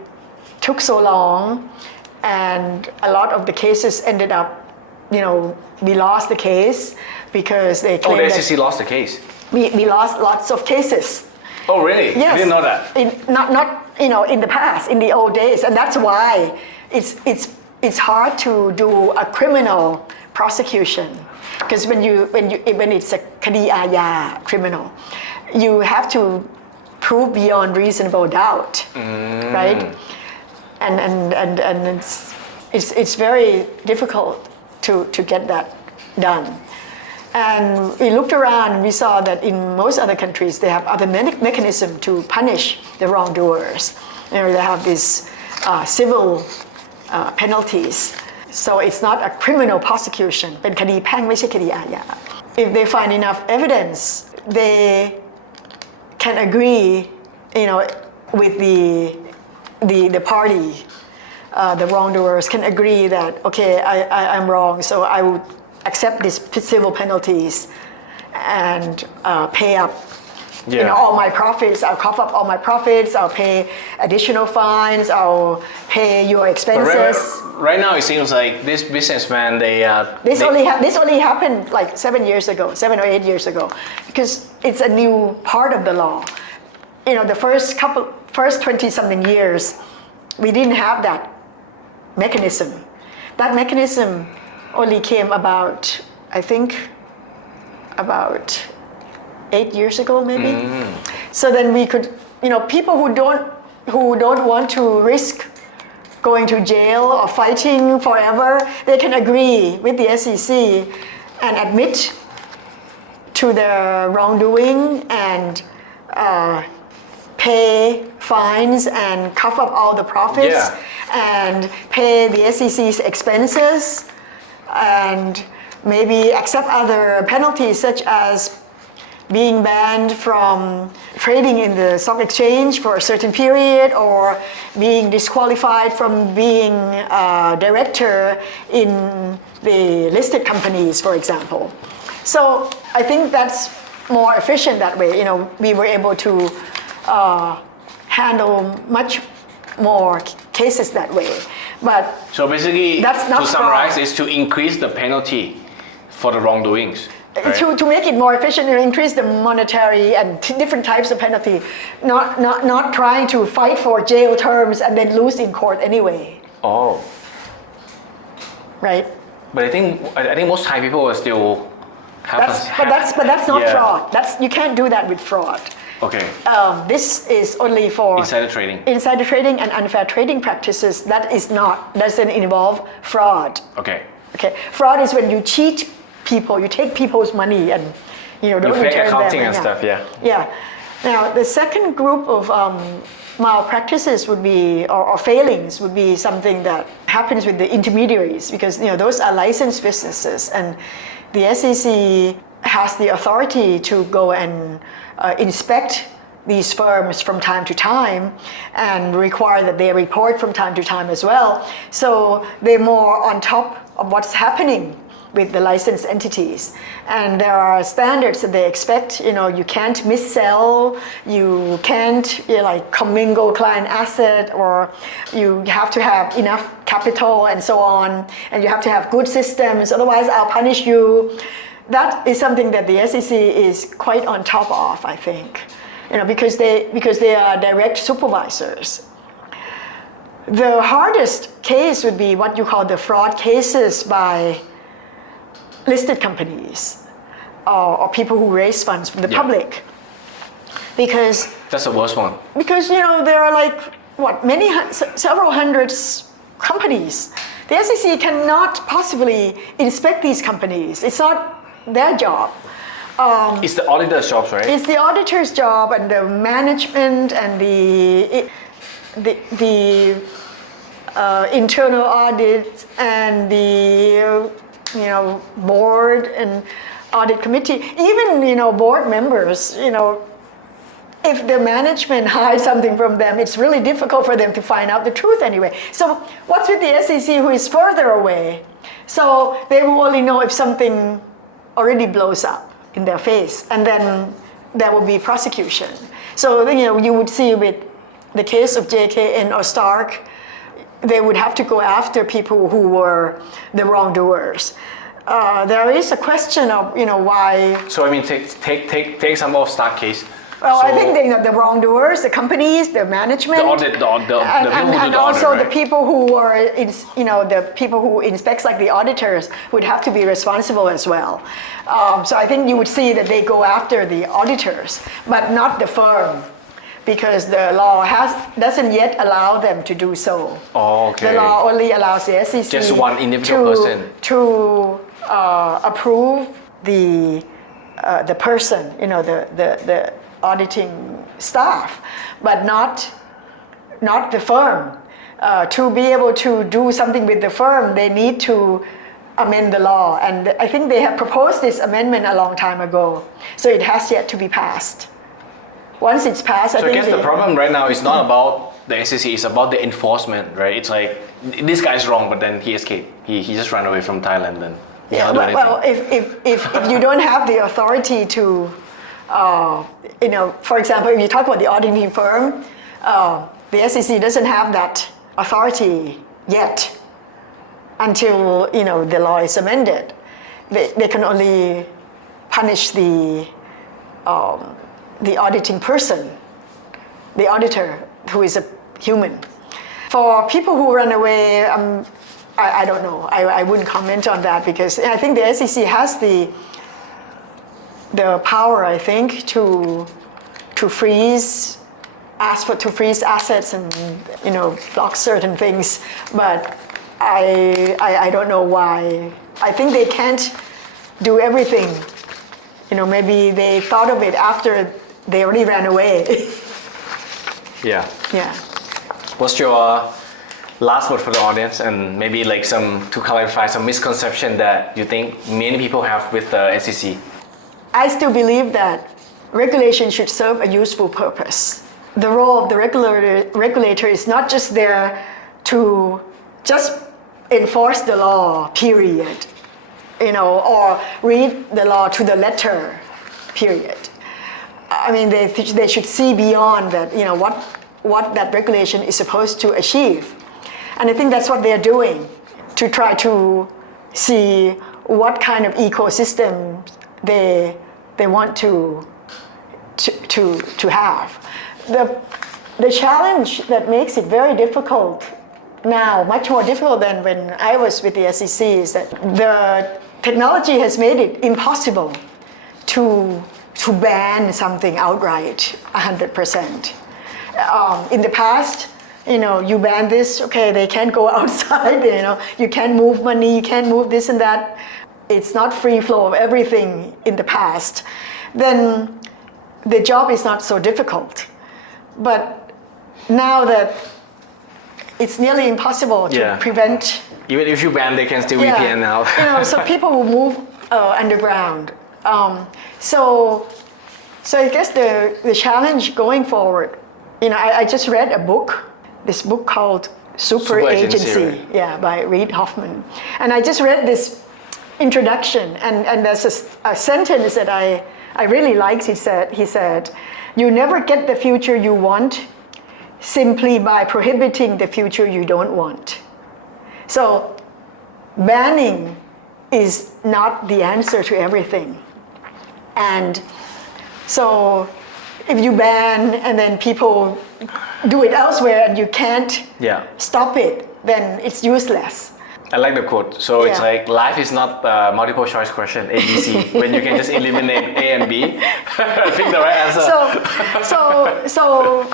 took so long, and a lot of the cases ended up, we lost the case because they claimed the SEC lost the case. We lost lots of cases. Oh really? Yes. I didn't know that. Not in the past, in the old days, and that's why it's hard to do a criminal prosecution, because when it's a kadi aaya criminal, you have to prove beyond reasonable doubt, right? And it's very difficult to get that done. And we looked around and we saw that in most other countries they have other mechanism to punish the wrongdoers. They have these civil penalties. So it's not a criminal prosecution. เป็นคดีแพ่งไม่ใช่คดีอาญา If they find enough evidence, they can agree, with the party, the wrongdoers can agree that okay, I'm wrong, so I would accept these civil penalties and pay up. All my profits. I'll cough up all my profits. I'll pay additional fines. I'll pay your expenses. Right now, it seems like this businessman, This only happened like 7 or 8 years ago, because it's a new part of the law. The first 20-something years, we didn't have that mechanism. That mechanism only came about, I think, about 8 years ago, maybe. So then we could, people who don't want to risk going to jail or fighting forever, they can agree with the SEC and admit to their wrongdoing and pay fines and cough up all the profits and pay the SEC's expenses and maybe accept other penalties such as being banned from trading in the stock exchange for a certain period or being disqualified from being a director in the listed companies, for example. So I think that's more efficient that way. We were able to handle much more cases that way. But so basically, that's not to summarize, fraud. is to increase the penalty for the wrongdoings. Right? To make it more efficient and increase the monetary and different types of penalty, not trying to fight for jail terms and then lose in court anyway. Oh. Right. But I think most Thai people will still have. But that's not fraud. You can't do that with fraud. Okay. This is only for insider trading. Insider trading and unfair trading practices. Doesn't involve fraud. Okay. Fraud is when you cheat people, you take people's money and don't fake return accounting them. and stuff. Yeah. Now the second group of malpractices would be or failings would be something that happens with the intermediaries, because those are licensed businesses and the SEC has the authority to go and inspect these firms from time to time and require that they report from time to time as well. So they're more on top of what's happening with the licensed entities, and there are standards that they expect. You can't missell, you can't commingle client asset, or you have to have enough capital and so on, and you have to have good systems, otherwise I'll punish you. That is something that the SEC is quite on top of, I think, because they are direct supervisors. The hardest case would be what you call the fraud cases by listed companies or people who raise funds from the public, because that's the worst one. Because there are several hundreds companies. The SEC cannot possibly inspect these companies. It's not their job. It's the auditor's job, right? It's the auditor's job and the management and the internal audit and the board and audit committee, even board members, if the management hides something from them, it's really difficult for them to find out the truth anyway. So what's with the SEC, who is further away? So they will only know if something already blows up in their face, and then there will be prosecution. So you would see with the case of JKN or Stark, they would have to go after people who were the wrongdoers. There is a question of why. So I mean, take some of Stark case. Well, I think the wrongdoers, the companies, the management, the people who do and the also audit, the right? people who are, the people who inspects, like the auditors, would have to be responsible as well. So I think you would see that they go after the auditors, but not the firm, because the law doesn't yet allow them to do so. Oh, okay. The law only allows the SEC Just one individual person to approve the person, the auditing staff, but not the firm. To be able to do something with the firm, they need to amend the law. And I think they have proposed this amendment a long time ago. So it has yet to be passed. Once it's passed, I So I think guess the problem right now is not about the SEC, it's about the enforcement, right? It's like, this guy's wrong, but then he escaped. He just ran away from Thailand and he cannot do anything. Well, if you don't have the authority to, for example, if you talk about the auditing firm, the SEC doesn't have that authority yet until, the law is amended. They can only punish the auditing person, the auditor, who is a human. For people who run away, I don't know. I wouldn't comment on that, because I think the SEC has the power, I think, to freeze assets and block certain things. But I don't know why. I think they can't do everything. Maybe they thought of it after they already ran away. Yeah. Yeah. What's your last word for the audience, and maybe like to clarify some misconception that you think many people have with the SEC? I still believe that regulation should serve a useful purpose. The role of the regulator is not just there to just enforce the law, period, or read the law to the letter, period. I mean, they should see beyond that, what that regulation is supposed to achieve. And I think that's what they're doing, to try to see what kind of ecosystem they want to have. The challenge that makes it very difficult now, much more difficult than when I was with the SEC, is that the technology has made it impossible to ban something outright 100%. In the past, you ban this, okay, they can't go outside, you can't move money, you can't move this and that. It's not free flow of everything in the past. Then the job is not so difficult. But now that it's nearly impossible to prevent. Even if you ban, they can still VPN now. So people will move underground. So I guess the challenge going forward, I just read this book called Super Agency, right? By Reid Hoffman. And I just read this introduction, and there's a sentence that I really liked. He said, "You never get the future you want simply by prohibiting the future you don't want." So banning is not the answer to everything. And so if you ban and then people do it elsewhere and you can't stop it, then it's useless. I like the quote. So it's Yeah. like, life is not a multiple choice question, ABC, when you can just eliminate A and B. Pick the right answer. So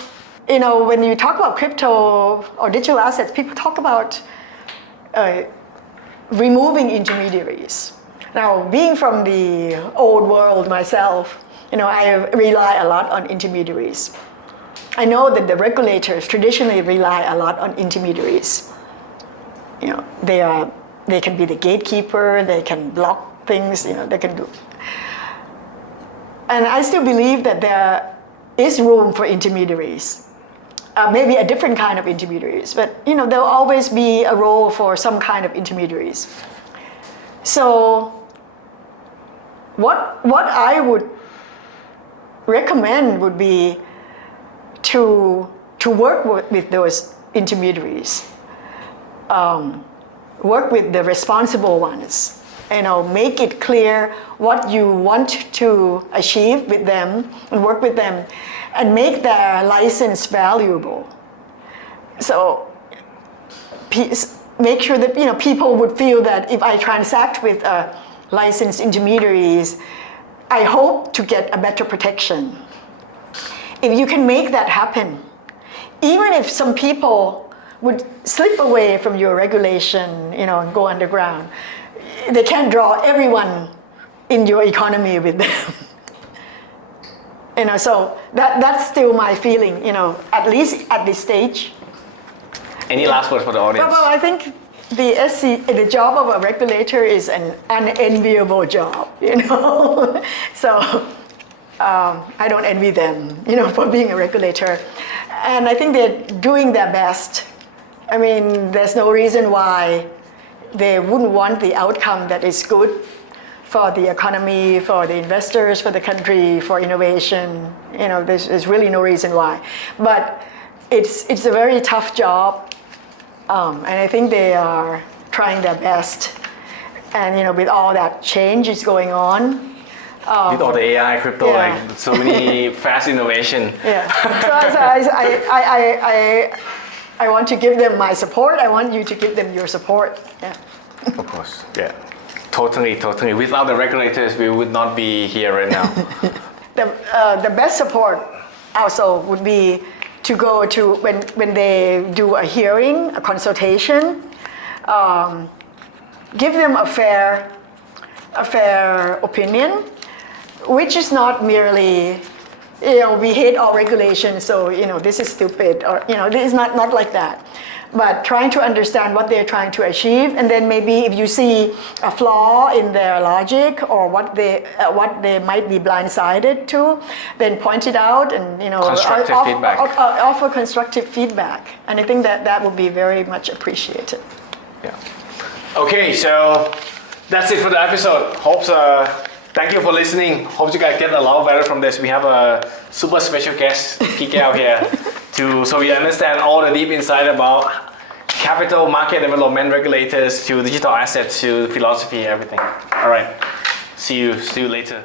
when you talk about crypto or digital assets, people talk about removing intermediaries. Now, being from the old world myself, I rely a lot on intermediaries. I know that the regulators traditionally rely a lot on intermediaries. They can be the gatekeeper, they can block things, they can do. And I still believe that there is room for intermediaries. Maybe a different kind of intermediaries, but there'll always be a role for some kind of intermediaries. So what I would recommend would be to work with those intermediaries, work with the responsible ones, make it clear what you want to achieve with them and work with them, and make their license valuable. So make sure that people would feel that if I transact with licensed intermediaries, I hope to get a better protection. If you can make that happen, even if some people would slip away from your regulation, and go underground, they can't draw everyone in your economy with them. So that's still my feeling, at least at this stage. Any last words for the audience? Well, I think the job of a regulator is an unenviable job, So I don't envy them, for being a regulator. And I think they're doing their best. I mean, there's no reason why they wouldn't want the outcome that is good for the economy, for the investors, for the country, for innovation. There's really no reason why. But it's a very tough job. And I think they are trying their best. And with all that change is going on. With all the AI, crypto, like so many fast innovation. Yeah. So I want to give them my support. I want you to give them your support. Yeah. Of course. Yeah. Totally. Without the regulators, we would not be here right now. The best support also would be to go to when they do a hearing, a consultation, give them a fair opinion, which is not merely, we hate all regulations, so this is stupid, or this is not like that. But trying to understand what they're trying to achieve, and then maybe if you see a flaw in their logic or what they might be blindsided to, then point it out and offer constructive feedback. And I think that would be very much appreciated. Yeah. Okay, so that's it for the episode. Thank you for listening. Hope you guys get a lot of value from this. We have a super special guest, Kikau here, so we understand all the deep insight about capital market development, regulators, to digital assets, to philosophy, everything. All right. See you later.